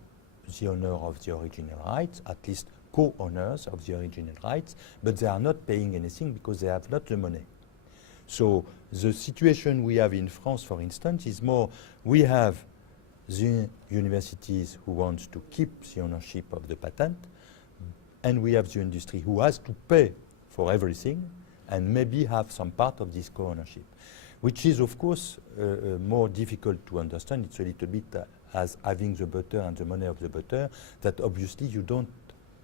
the owner of the original rights, at least co-owners of the original rights, but they are not paying anything because they have not the money. So the situation we have in France, for instance, is more, we have the universities who want to keep the ownership of the patent, and we have the industry who has to pay for everything and maybe have some part of this co-ownership, which is, of course, more difficult to understand. It's a little bit as having the butter and the money of the butter, that obviously you don't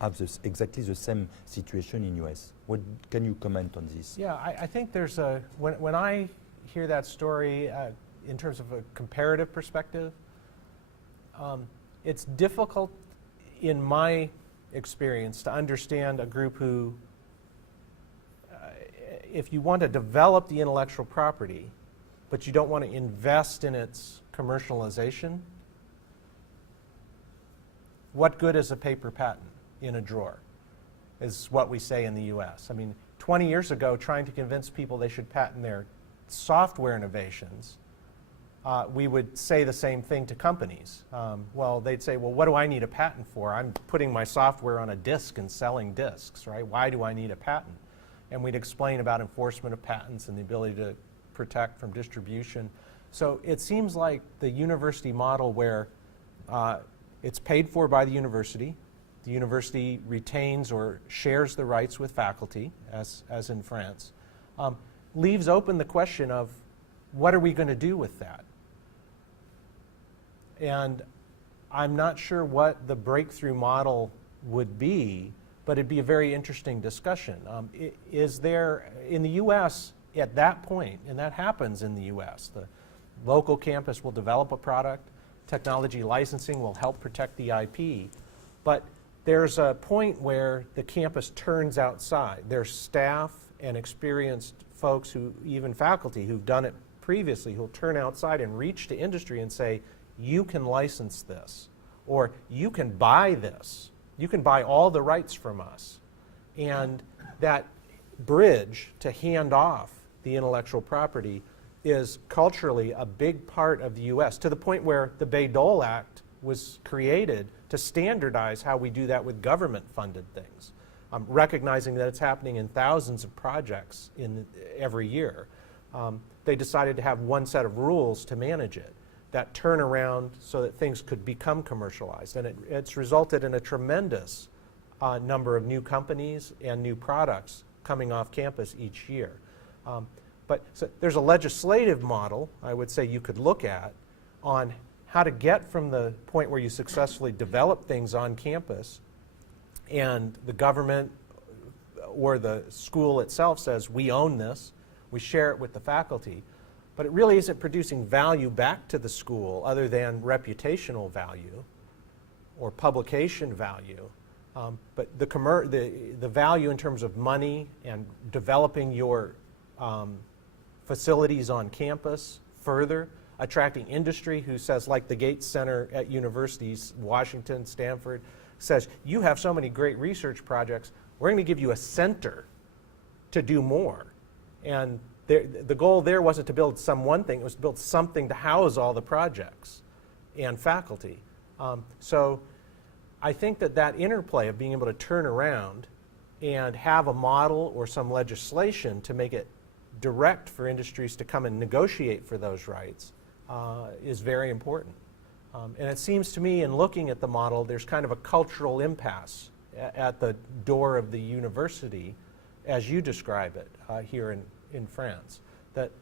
have exactly the same situation in US. What can you comment on this? Yeah, I think there's a, when I hear that story in terms of a comparative perspective, it's difficult in my experience to understand a group who, if you want to develop the intellectual property, but you don't want to invest in its commercialization, what good is a paper patent in a drawer, is what we say in the US. I mean, 20 years ago, trying to convince people they should patent their software innovations, we would say the same thing to companies. Well, they'd say, well, what do I need a patent for? I'm putting my software on a disk and selling disks, right? Why do I need a patent? And we'd explain about enforcement of patents and the ability to protect from distribution. So it seems like the university model where it's paid for by the university retains or shares the rights with faculty, as in France, leaves open the question of what are we going to do with that? And I'm not sure what the breakthrough model would be, but it'd be a very interesting discussion. Is there, in the US, at that point, and that happens in the US, the local campus will develop a product, technology licensing will help protect the IP, but there's a point where the campus turns outside. There's staff and experienced folks, who, even faculty who've done it previously, who'll turn outside and reach to industry and say, you can license this, or you can buy this. You can buy all the rights from us. And that bridge to hand off the intellectual property is culturally a big part of the US, to the point where the Bayh-Dole Act was created to standardize how we do that with government-funded things, recognizing that it's happening in thousands of projects every year. They decided to have one set of rules to manage it, that turn around so that things could become commercialized. And it's resulted in a tremendous number of new companies and new products coming off campus each year. But so there's a legislative model, I would say, you could look at on how to get from the point where you successfully develop things on campus and the government or the school itself says, we own this, we share it with the faculty, but it really isn't producing value back to the school other than reputational value or publication value. But the value in terms of money and developing your facilities on campus further, attracting industry who says, like the Gates Center at universities, Washington, Stanford, says, you have so many great research projects, we're going to give you a center to do more. And the goal there wasn't to build some one thing, it was to build something to house all the projects and faculty. So I think that interplay of being able to turn around and have a model or some legislation to make it direct for industries to come and negotiate for those rights is very important. And it seems to me, in looking at the model, there's kind of a cultural impasse at the door of the university, as you describe it here in France. That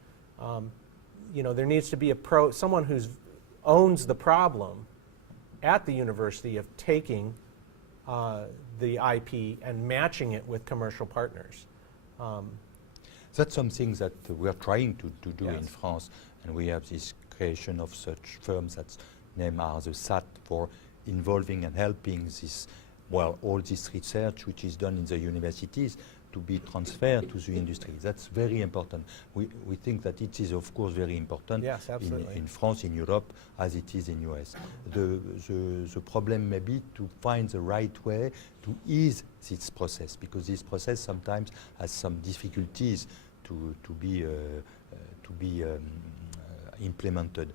there needs to be someone who owns the problem at the university of taking the IP and matching it with commercial partners. That's something that we are trying to do Yes. in France, and we have this creation of such firms that's named as the SAT for involving and helping this, all this research which is done in the universities to be transferred to the industry. That's very important. We think that it is, of course, very important Yes, absolutely. in France, in Europe, as it is in US. The problem may be to find the right way to ease this process, because this process sometimes has some difficulties to be implemented.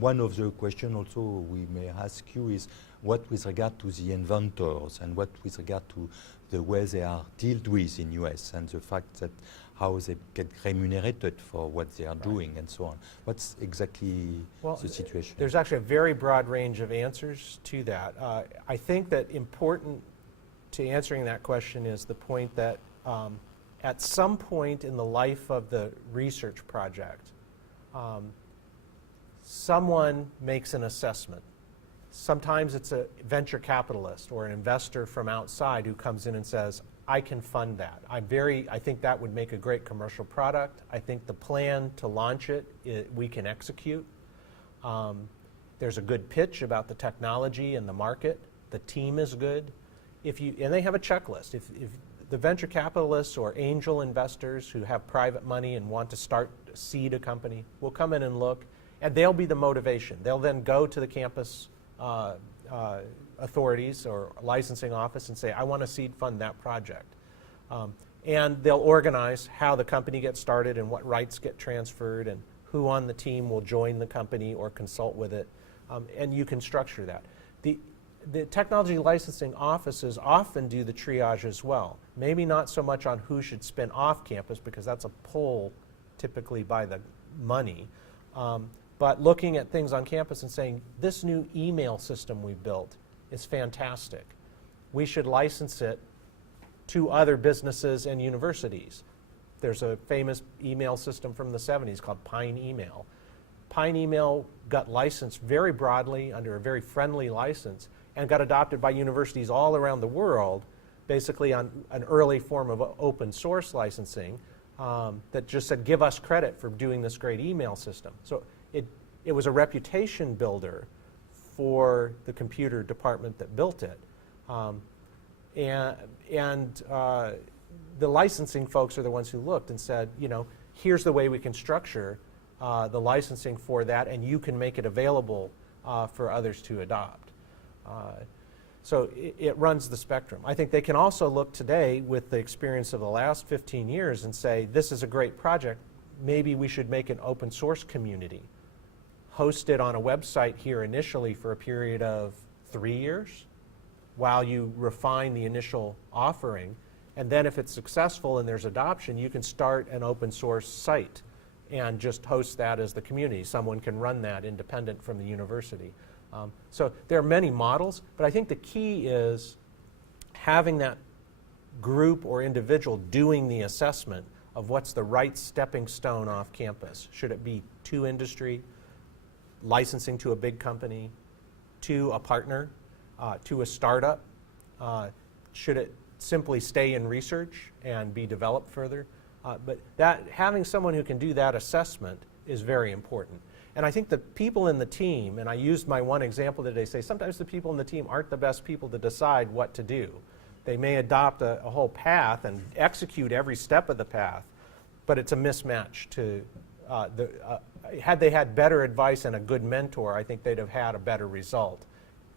One of the questions also we may ask you is what with regard to the inventors and what with regard to the way they are dealt with in US and the fact that how they get remunerated for what they are doing and so on. What's exactly the situation? There's actually a very broad range of answers to that. I think that important to answering that question is the point that at some point in the life of the research project, someone makes an assessment. Sometimes it's a venture capitalist or an investor from outside who comes in and says, I can fund that. I think that would make a great commercial product. I think the plan to launch it, we can execute. There's a good pitch about the technology and the market. The team is good. And they have a checklist. If the venture capitalists or angel investors who have private money and want to seed a company will come in and look, and they'll be the motivation. They'll then go to the campus authorities or licensing office and say, I want to seed fund that project. And they'll organize how the company gets started and what rights get transferred and who on the team will join the company or consult with it. And you can structure that. The technology licensing offices often do the triage as well. Maybe not so much on who should spin off campus, because that's a pull typically by the money. But looking at things on campus and saying, this new email system we built is fantastic. We should license it to other businesses and universities. There's a famous email system from the 70s called Pine Email. Pine Email got licensed very broadly under a very friendly license and got adopted by universities all around the world, basically on an early form of open source licensing that just said, give us credit for doing this great email system. So it was a reputation builder for the computer department that built it. The licensing folks are the ones who looked and said, here's the way we can structure the licensing for that, and you can make it available for others to adopt. So it runs the spectrum. I think they can also look today with the experience of the last 15 years and say, this is a great project, maybe we should make an open source community. Host it on a website here initially for a period of 3 years while you refine the initial offering. And then if it's successful and there's adoption, you can start an open source site and just host that as the community. Someone can run that independent from the university. So there are many models, but I think the key is having that group or individual doing the assessment of what's the right stepping stone off campus. Should it be to industry, licensing to a big company, to a partner, to a startup? Should it simply stay in research and be developed further? But having someone who can do that assessment is very important. And I think the people in the team, and I used my one example today, say sometimes the people in the team aren't the best people to decide what to do. They may adopt a whole path and execute every step of the path, but it's a mismatch to had they had better advice and a good mentor, I think they'd have had a better result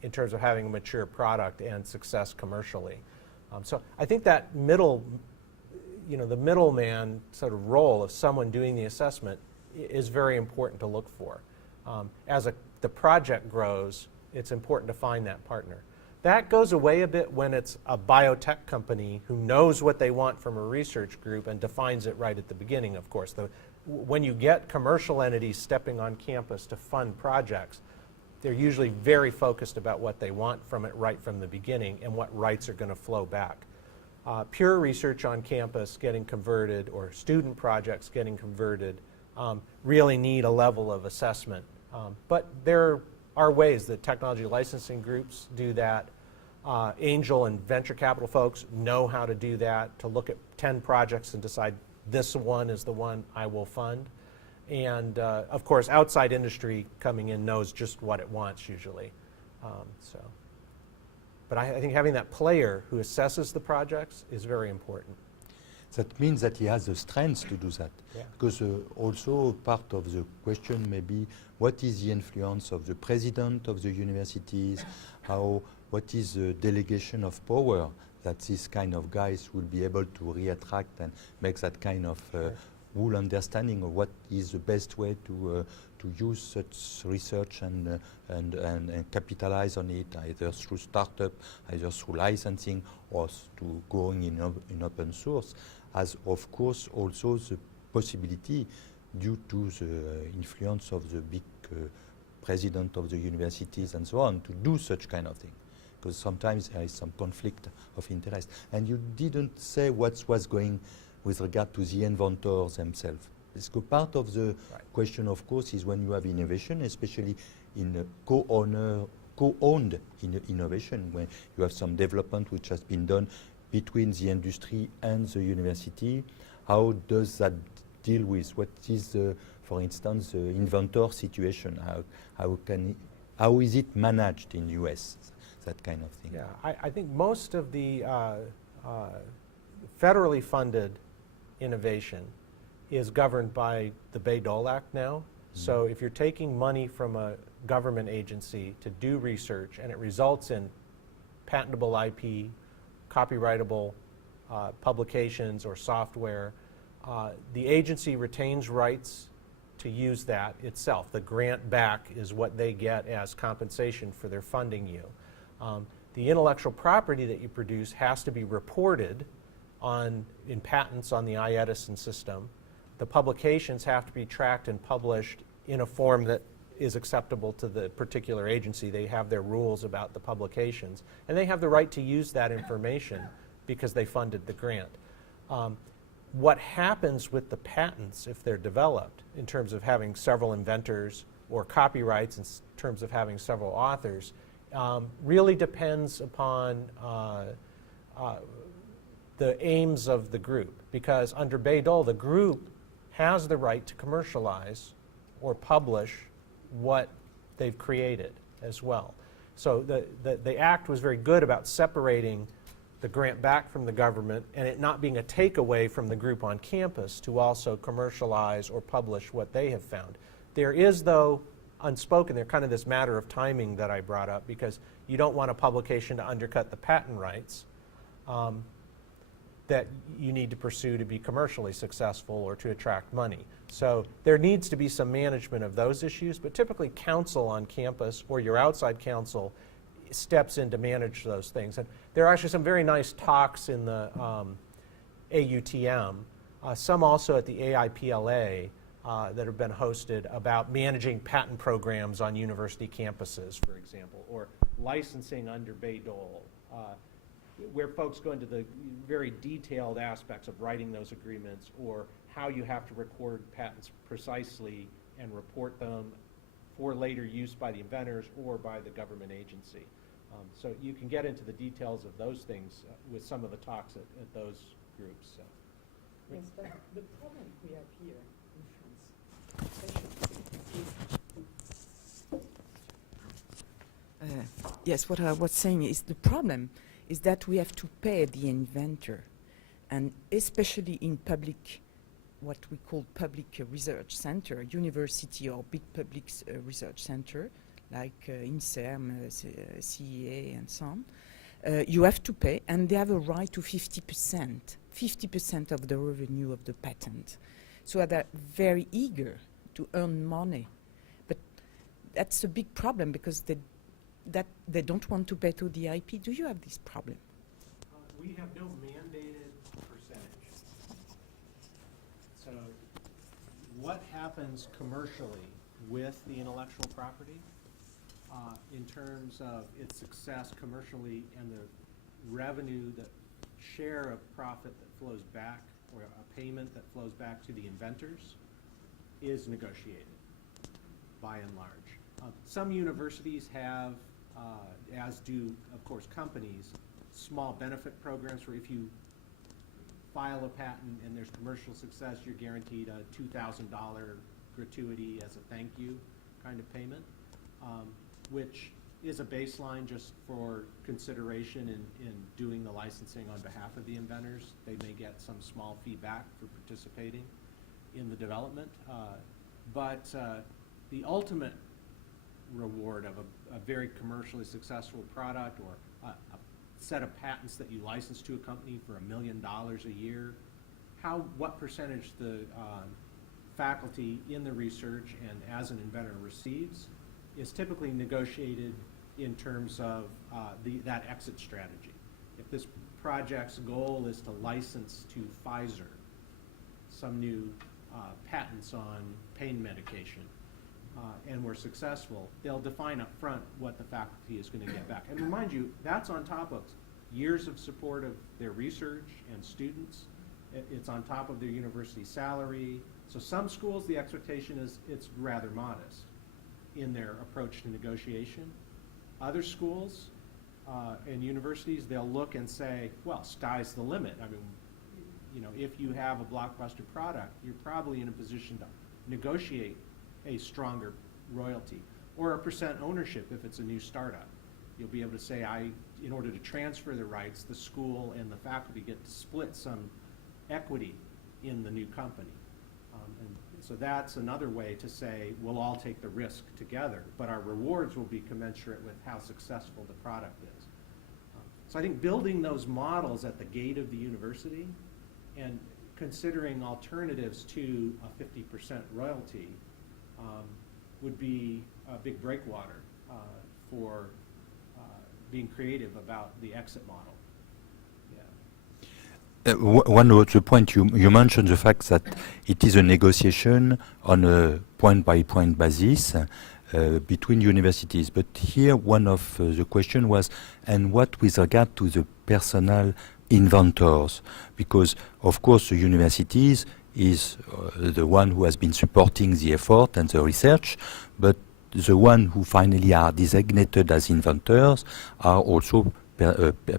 in terms of having a mature product and success commercially. So I think that the middleman sort of role of someone doing the assessment is very important to look for. As the project grows, it's important to find that partner. That goes away a bit when it's a biotech company who knows what they want from a research group and defines it right at the beginning, of course. When you get commercial entities stepping on campus to fund projects, they're usually very focused about what they want from it right from the beginning and what rights are going to flow back. Pure research on campus getting converted or student projects getting converted really need a level of assessment. But there are ways that technology licensing groups do that. Angel and venture capital folks know how to do that, to look at 10 projects and decide this one is the one I will fund. And of course, outside industry coming in knows just what it wants usually. But I think having that player who assesses the projects is very important. That means that he has the strength to do that. Yeah. Because also part of the question may be what is the influence of the president of the universities, what is the delegation of power that these kind of guys will be able to reattract and make that kind of whole understanding of what is the best way to use such research and capitalize on it, either through startup, either through licensing, or to going in open source, as of course also the possibility, due to the influence of the big president of the universities and so on, to do such kind of thing. Because sometimes there is some conflict of interest. And you didn't say what was going with regard to the inventors themselves. Because part of the question, of course, is when you have innovation, especially in co-owned innovation, when you have some development which has been done between the industry and the university, how does that deal with what is, for instance, the inventor situation? How is it managed in US? That kind of thing. Yeah, I think most of the federally funded innovation is governed by the Bayh-Dole Act now. So if you're taking money from a government agency to do research and it results in patentable IP, copyrightable publications or software, the agency retains rights to use that itself. The grant back is what they get as compensation for their funding you. The intellectual property that you produce has to be reported in patents on the iEdison system. The publications have to be tracked and published in a form that is acceptable to the particular agency. They have their rules about the publications, and they have the right to use that information because they funded the grant. What happens with the patents if they're developed in terms of having several inventors, or copyrights in terms of having several authors, really depends upon the aims of the group. Because under Bayh-Dole, the group has the right to commercialize or publish what they've created as well. So the Act was very good about separating the grant back from the government and it not being a takeaway from the group on campus to also commercialize or publish what they have found. There is, though, unspoken, there kind of this matter of timing that I brought up, because you don't want a publication to undercut the patent rights that you need to pursue to be commercially successful or to attract money. So there needs to be some management of those issues, but typically counsel on campus or your outside counsel steps in to manage those things. And there are actually some very nice talks in the AUTM, some also at the AIPLA, that have been hosted about managing patent programs on university campuses, for example, or licensing under Bayh-Dole, where folks go into the very detailed aspects of writing those agreements, or how you have to record patents precisely and report them for later use by the inventors or by the government agency. So you can get into the details of those things with some of the talks at those groups. So. Yes, but the problem we have here in France, especially, is Yes, what I was saying is the problem is that we have to pay the inventor, and especially in public, what we call public research center, university or big public research center, like INSERM, CEA, and so on. You have to pay, and they have a right to 50% of the revenue of the patent. So they're very eager to earn money, but that's a big problem because they don't want to pay to the IP. Do you have this problem? We have no mandated percentage. So what happens commercially with the intellectual property in terms of its success commercially and the revenue, the share of profit that flows back, or a payment that flows back to the inventors, is negotiated by and large. Some universities have, as do, of course, companies, small benefit programs where if you file a patent and there's commercial success, you're guaranteed a $2,000 gratuity as a thank you kind of payment, which is a baseline just for consideration in doing the licensing on behalf of the inventors. They may get some small feedback for participating in the development, but the ultimate reward of a very commercially successful product, or a set of patents that you license to a company for $1 million a year, what percentage the faculty in the research and as an inventor receives is typically negotiated in terms of that exit strategy. If this project's goal is to license to Pfizer some new patents on pain medication, and we're successful, they'll define up front what the faculty is going to get back. And remind you, that's on top of years of support of their research and students. It's on top of their university salary. So some schools, the expectation is it's rather modest in their approach to negotiation. Other schools and universities, they'll look and say, well, sky's the limit. I mean, you know, if you have a blockbuster product, you're probably in a position to negotiate a stronger royalty, or a percent ownership if it's a new startup. You'll be able to say, in order to transfer the rights, the school and the faculty get to split some equity in the new company. And so that's another way to say, we'll all take the risk together, but our rewards will be commensurate with how successful the product is. So I think building those models at the gate of the university and considering alternatives to a 50% royalty would be a big breakwater for being creative about the exit model. One of the points you mentioned, the fact that it is a negotiation on a point-by-point basis between universities. But here one of the question was, and what with regard to the personal inventors? Because, of course, the universities is the one who has been supporting the effort and the research, but the one who finally are designated as inventors are also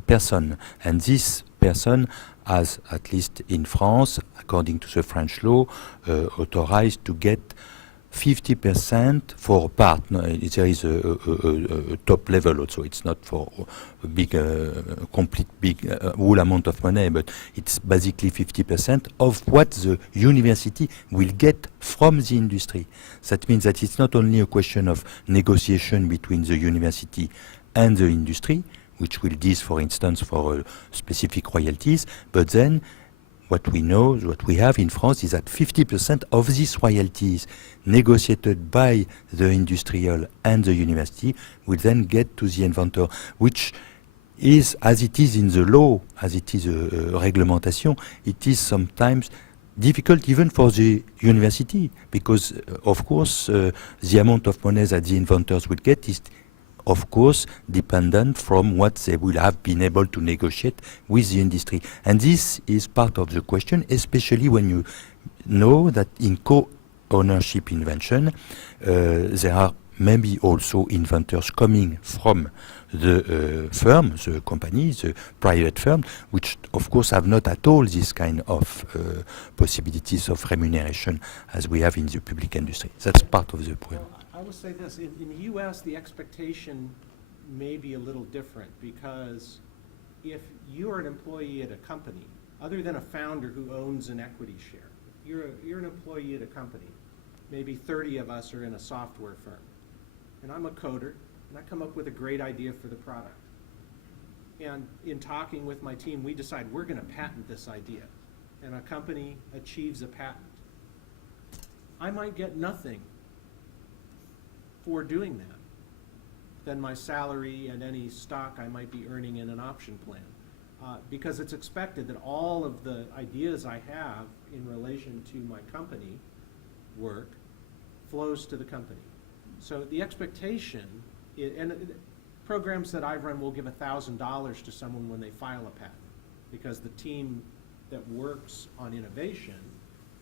person. And this person has, at least in France, according to the French law, authorized to get 50% for part. No, there is a top level also. It's not for a big, complete big whole amount of money, but it's basically 50% of what the university will get from the industry. That means that it's not only a question of negotiation between the university and the industry, which will deal, for instance, for specific royalties, but then what we know, what we have in France is that 50% of these royalties negotiated by the industrial and the university will then get to the inventor, which is, as it is in the law, as it is a reglementation, it is sometimes difficult even for the university, because, of course, the amount of money that the inventors will get is, of course, dependent from what they will have been able to negotiate with the industry. And this is part of the question, especially when you know that in co-ownership invention, there are maybe also inventors coming from the firm, the company, the private firm, which of course have not at all this kind of possibilities of remuneration as we have in the public industry. That's part of the problem. I will say this, in the U.S., the expectation may be a little different, because if you are an employee at a company, other than a founder who owns an equity share, you're an employee at a company. Maybe 30 of us are in a software firm, and I'm a coder, and I come up with a great idea for the product. And in talking with my team, we decide we're going to patent this idea, and a company achieves a patent. I might get nothing for doing that than my salary and any stock I might be earning in an option plan. Because it's expected that all of the ideas I have in relation to my company work flows to the company. So the expectation, programs that I've run will give $1,000 to someone when they file a patent, because the team that works on innovation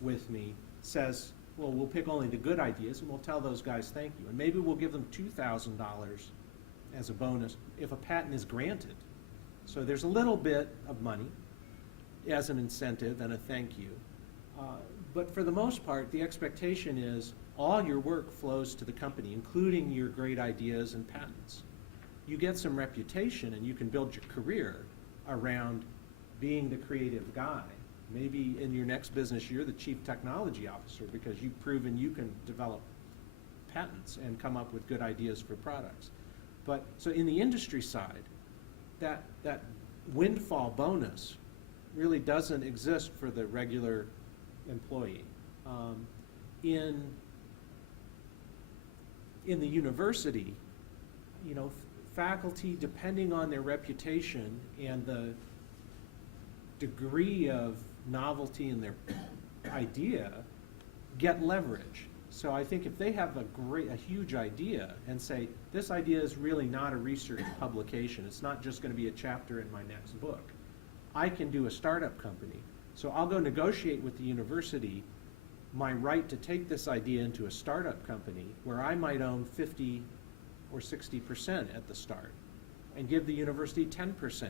with me says, well, we'll pick only the good ideas and we'll tell those guys thank you. And maybe we'll give them $2,000 as a bonus if a patent is granted. So there's a little bit of money as an incentive and a thank you. But for the most part, the expectation is all your work flows to the company, including your great ideas and patents. You get some reputation and you can build your career around being the creative guy. Maybe in your next business, you're the chief technology officer because you've proven you can develop patents and come up with good ideas for products. But so in the industry side, that windfall bonus really doesn't exist for the regular employee. In the university, faculty, depending on their reputation and the degree of novelty in their idea, get leverage. So I think if they have a huge idea and say, this idea is really not a research publication, it's not just going to be a chapter in my next book, I can do a startup company. So I'll go negotiate with the university my right to take this idea into a startup company where I might own 50 or 60% at the start, and give the university 10%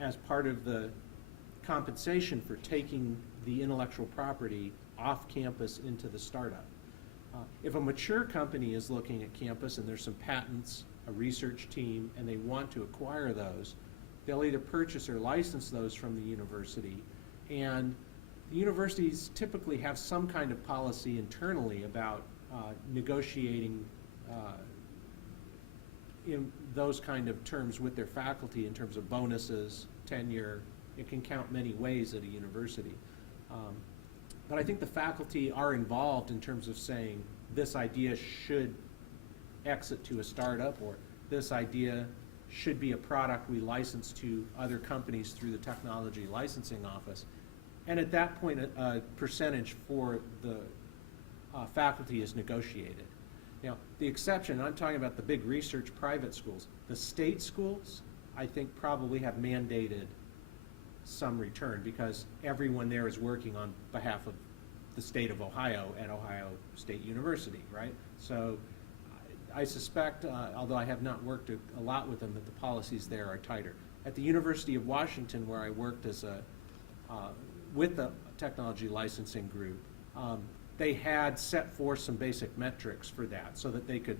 as part of the compensation for taking the intellectual property off campus into the startup. If a mature company is looking at campus and there's some patents, a research team, and they want to acquire those, they'll either purchase or license those from the university. And the universities typically have some kind of policy internally about negotiating in those kind of terms with their faculty in terms of bonuses, tenure. It can count many ways at a university. But I think the faculty are involved in terms of saying this idea should exit to a startup, or this idea should be a product we license to other companies through the technology licensing office. And at that point, a percentage for the faculty is negotiated. Now, the exception, I'm talking about the big research private schools. The state schools, I think, probably have mandated some return because everyone there is working on behalf of the state of Ohio at Ohio State University, right? So I suspect, although I have not worked a lot with them, that the policies there are tighter. At the University of Washington, where I worked as with the technology licensing group, they had set forth some basic metrics for that so that they could,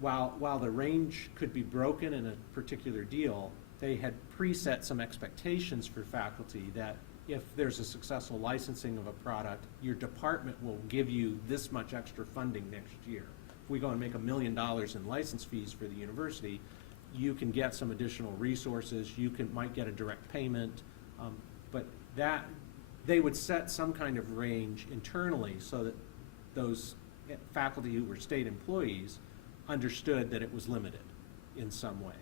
while the range could be broken in a particular deal, they had preset some expectations for faculty that if there's a successful licensing of a product, your department will give you this much extra funding next year. If we go and make $1 million in license fees for the university, you can get some additional resources, might get a direct payment, but that they would set some kind of range internally so that those faculty who were state employees understood that it was limited in some way.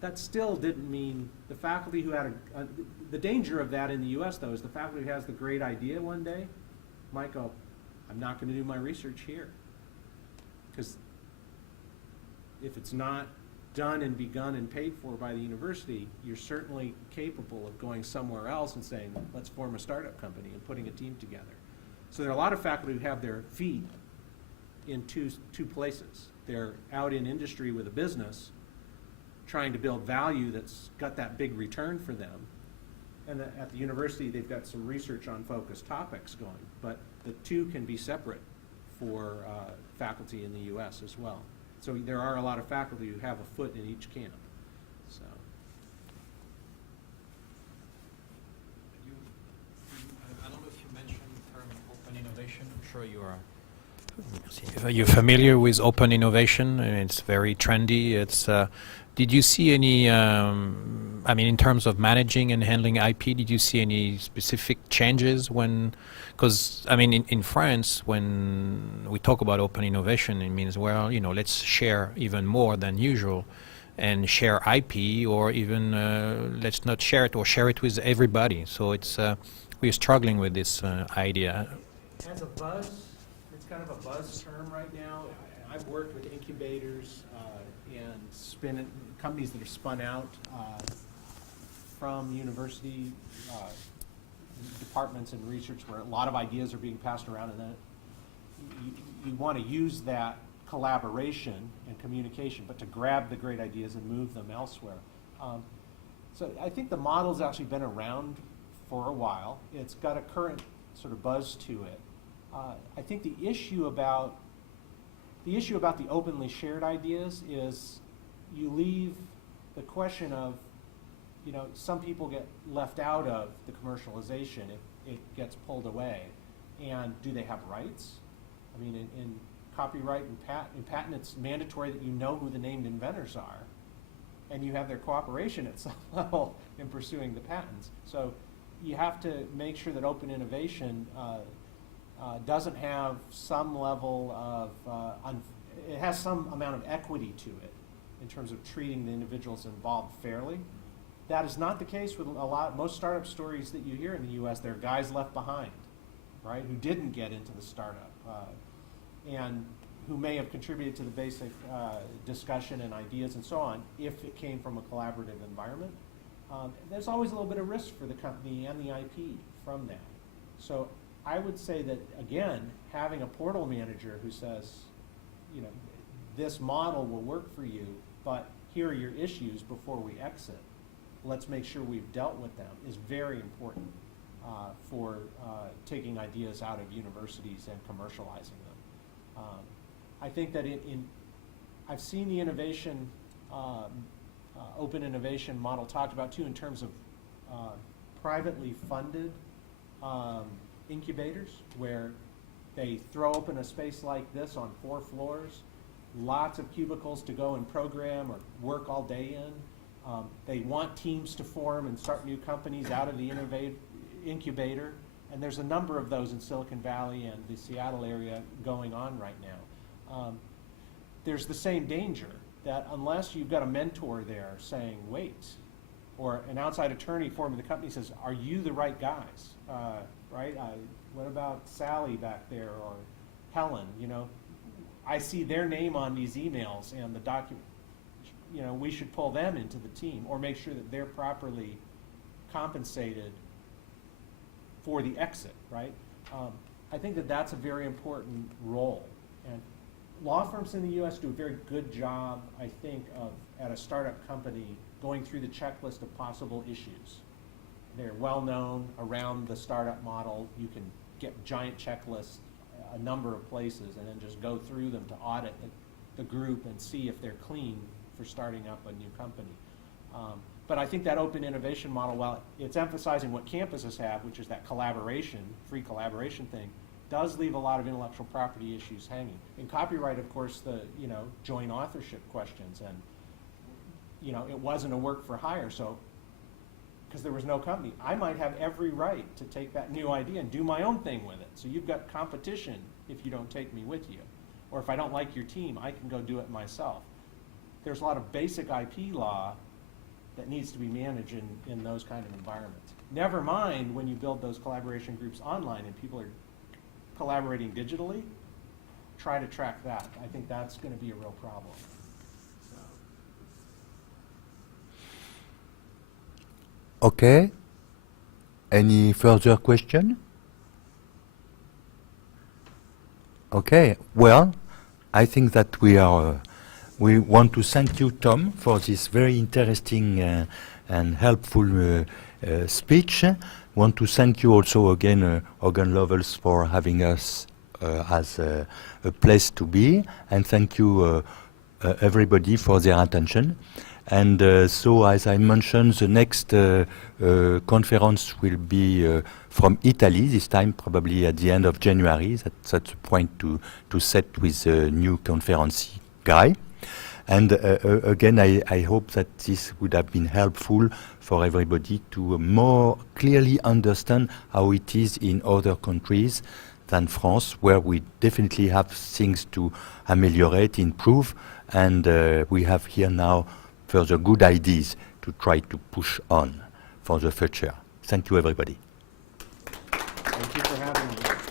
That still didn't mean the faculty who had the danger of that in the US though is the faculty who has the great idea one day might go, I'm not going to do my research here. Because if it's not done and begun and paid for by the university, you're certainly capable of going somewhere else and saying, let's form a startup company and putting a team together. So there are a lot of faculty who have their feet in two places. They're out in industry with a business trying to build value that's got that big return for them. And at the university, they've got some research on focused topics going. But the two can be separate for faculty in the US as well. So there are a lot of faculty who have a foot in each camp. So. I don't know if you mentioned the term open innovation. I'm sure you're familiar with open innovation, and it's very trendy. It's did you see any, I mean, in terms of managing and handling IP, did you see any specific changes when, because, I mean, in France, when we talk about open innovation, it means, well, you know, let's share even more than usual and share IP, or even let's not share it or share it with everybody. So it's, we're struggling with this idea. It has a buzz. It's kind of a buzz term right now. I've worked with incubators and companies that are spun out from university departments and research, where a lot of ideas are being passed around, and then you want to use that collaboration and communication, but to grab the great ideas and move them elsewhere. So I think the model's actually been around for a while. It's got a current sort of buzz to it. I think the issue about the openly shared ideas is you leave the question of, you know, some people get left out of the commercialization if it gets pulled away. And do they have rights? I mean, in copyright and patent, it's mandatory that you know who the named inventors are, and you have their cooperation at some level in pursuing the patents. So you have to make sure that open innovation doesn't have some level of, it has some amount of equity to it in terms of treating the individuals involved fairly. That is not the case with most startup stories that you hear in the US. There are guys left behind, right, who didn't get into the startup and who may have contributed to the basic discussion and ideas and so on if it came from a collaborative environment. There's always a little bit of risk for the company and the IP from that. So I would say that, again, having a portal manager who says, you know, this model will work for you, but here are your issues before we exit. Let's make sure we've dealt with them, is very important for taking ideas out of universities and commercializing them. I think that I've seen the innovation, open innovation model talked about too in terms of privately funded incubators, where they throw open a space like this on 4 floors, lots of cubicles to go and program or work all day in. They want teams to form and start new companies out of the incubator, and there's a number of those in Silicon Valley and the Seattle area going on right now. There's the same danger that unless you've got a mentor there saying, wait, or an outside attorney forming the company says, are you the right guys? Right? What about Sally back there, or Helen? You know, I see their name on these emails and the document. You know, we should pull them into the team, or make sure that they're properly compensated for the exit, right? I think that that's a very important role. And law firms in the U.S. do a very good job, I think, of, at a startup company, going through the checklist of possible issues. They're well known around the startup model. You can get giant checklists a number of places and then just go through them to audit the group and see if they're clean for starting up a new company. But I think that open innovation model, while it's emphasizing what campuses have, which is that collaboration, free collaboration thing, does leave a lot of intellectual property issues hanging. In copyright, of course, the joint authorship questions, and it wasn't a work for hire, so because there was no company, I might have every right to take that new idea and do my own thing with it. So you've got competition if you don't take me with you, or if I don't like your team, I can go do it myself. There's a lot of basic IP law that needs to be managed in those kind of environments. Never mind when you build those collaboration groups online and people are collaborating digitally, try to track that. I think that's going to be a real problem. Okay. Any further question? Okay. Well, I think that we want to thank you, Tom, for this very interesting and helpful speech. Want to thank you also again, Hogan Lovells, for having us as a place to be, and thank you everybody for their attention. And so, as I mentioned, the next conference will be from Italy, this time probably at the end of January. That's the point to set with the new conference guy. And again, I hope that this would have been helpful for everybody to more clearly understand how it is in other countries than France, where we definitely have things to ameliorate, improve, and we have here now further good ideas to try to push on for the future. Thank you, everybody. Thank you for having me.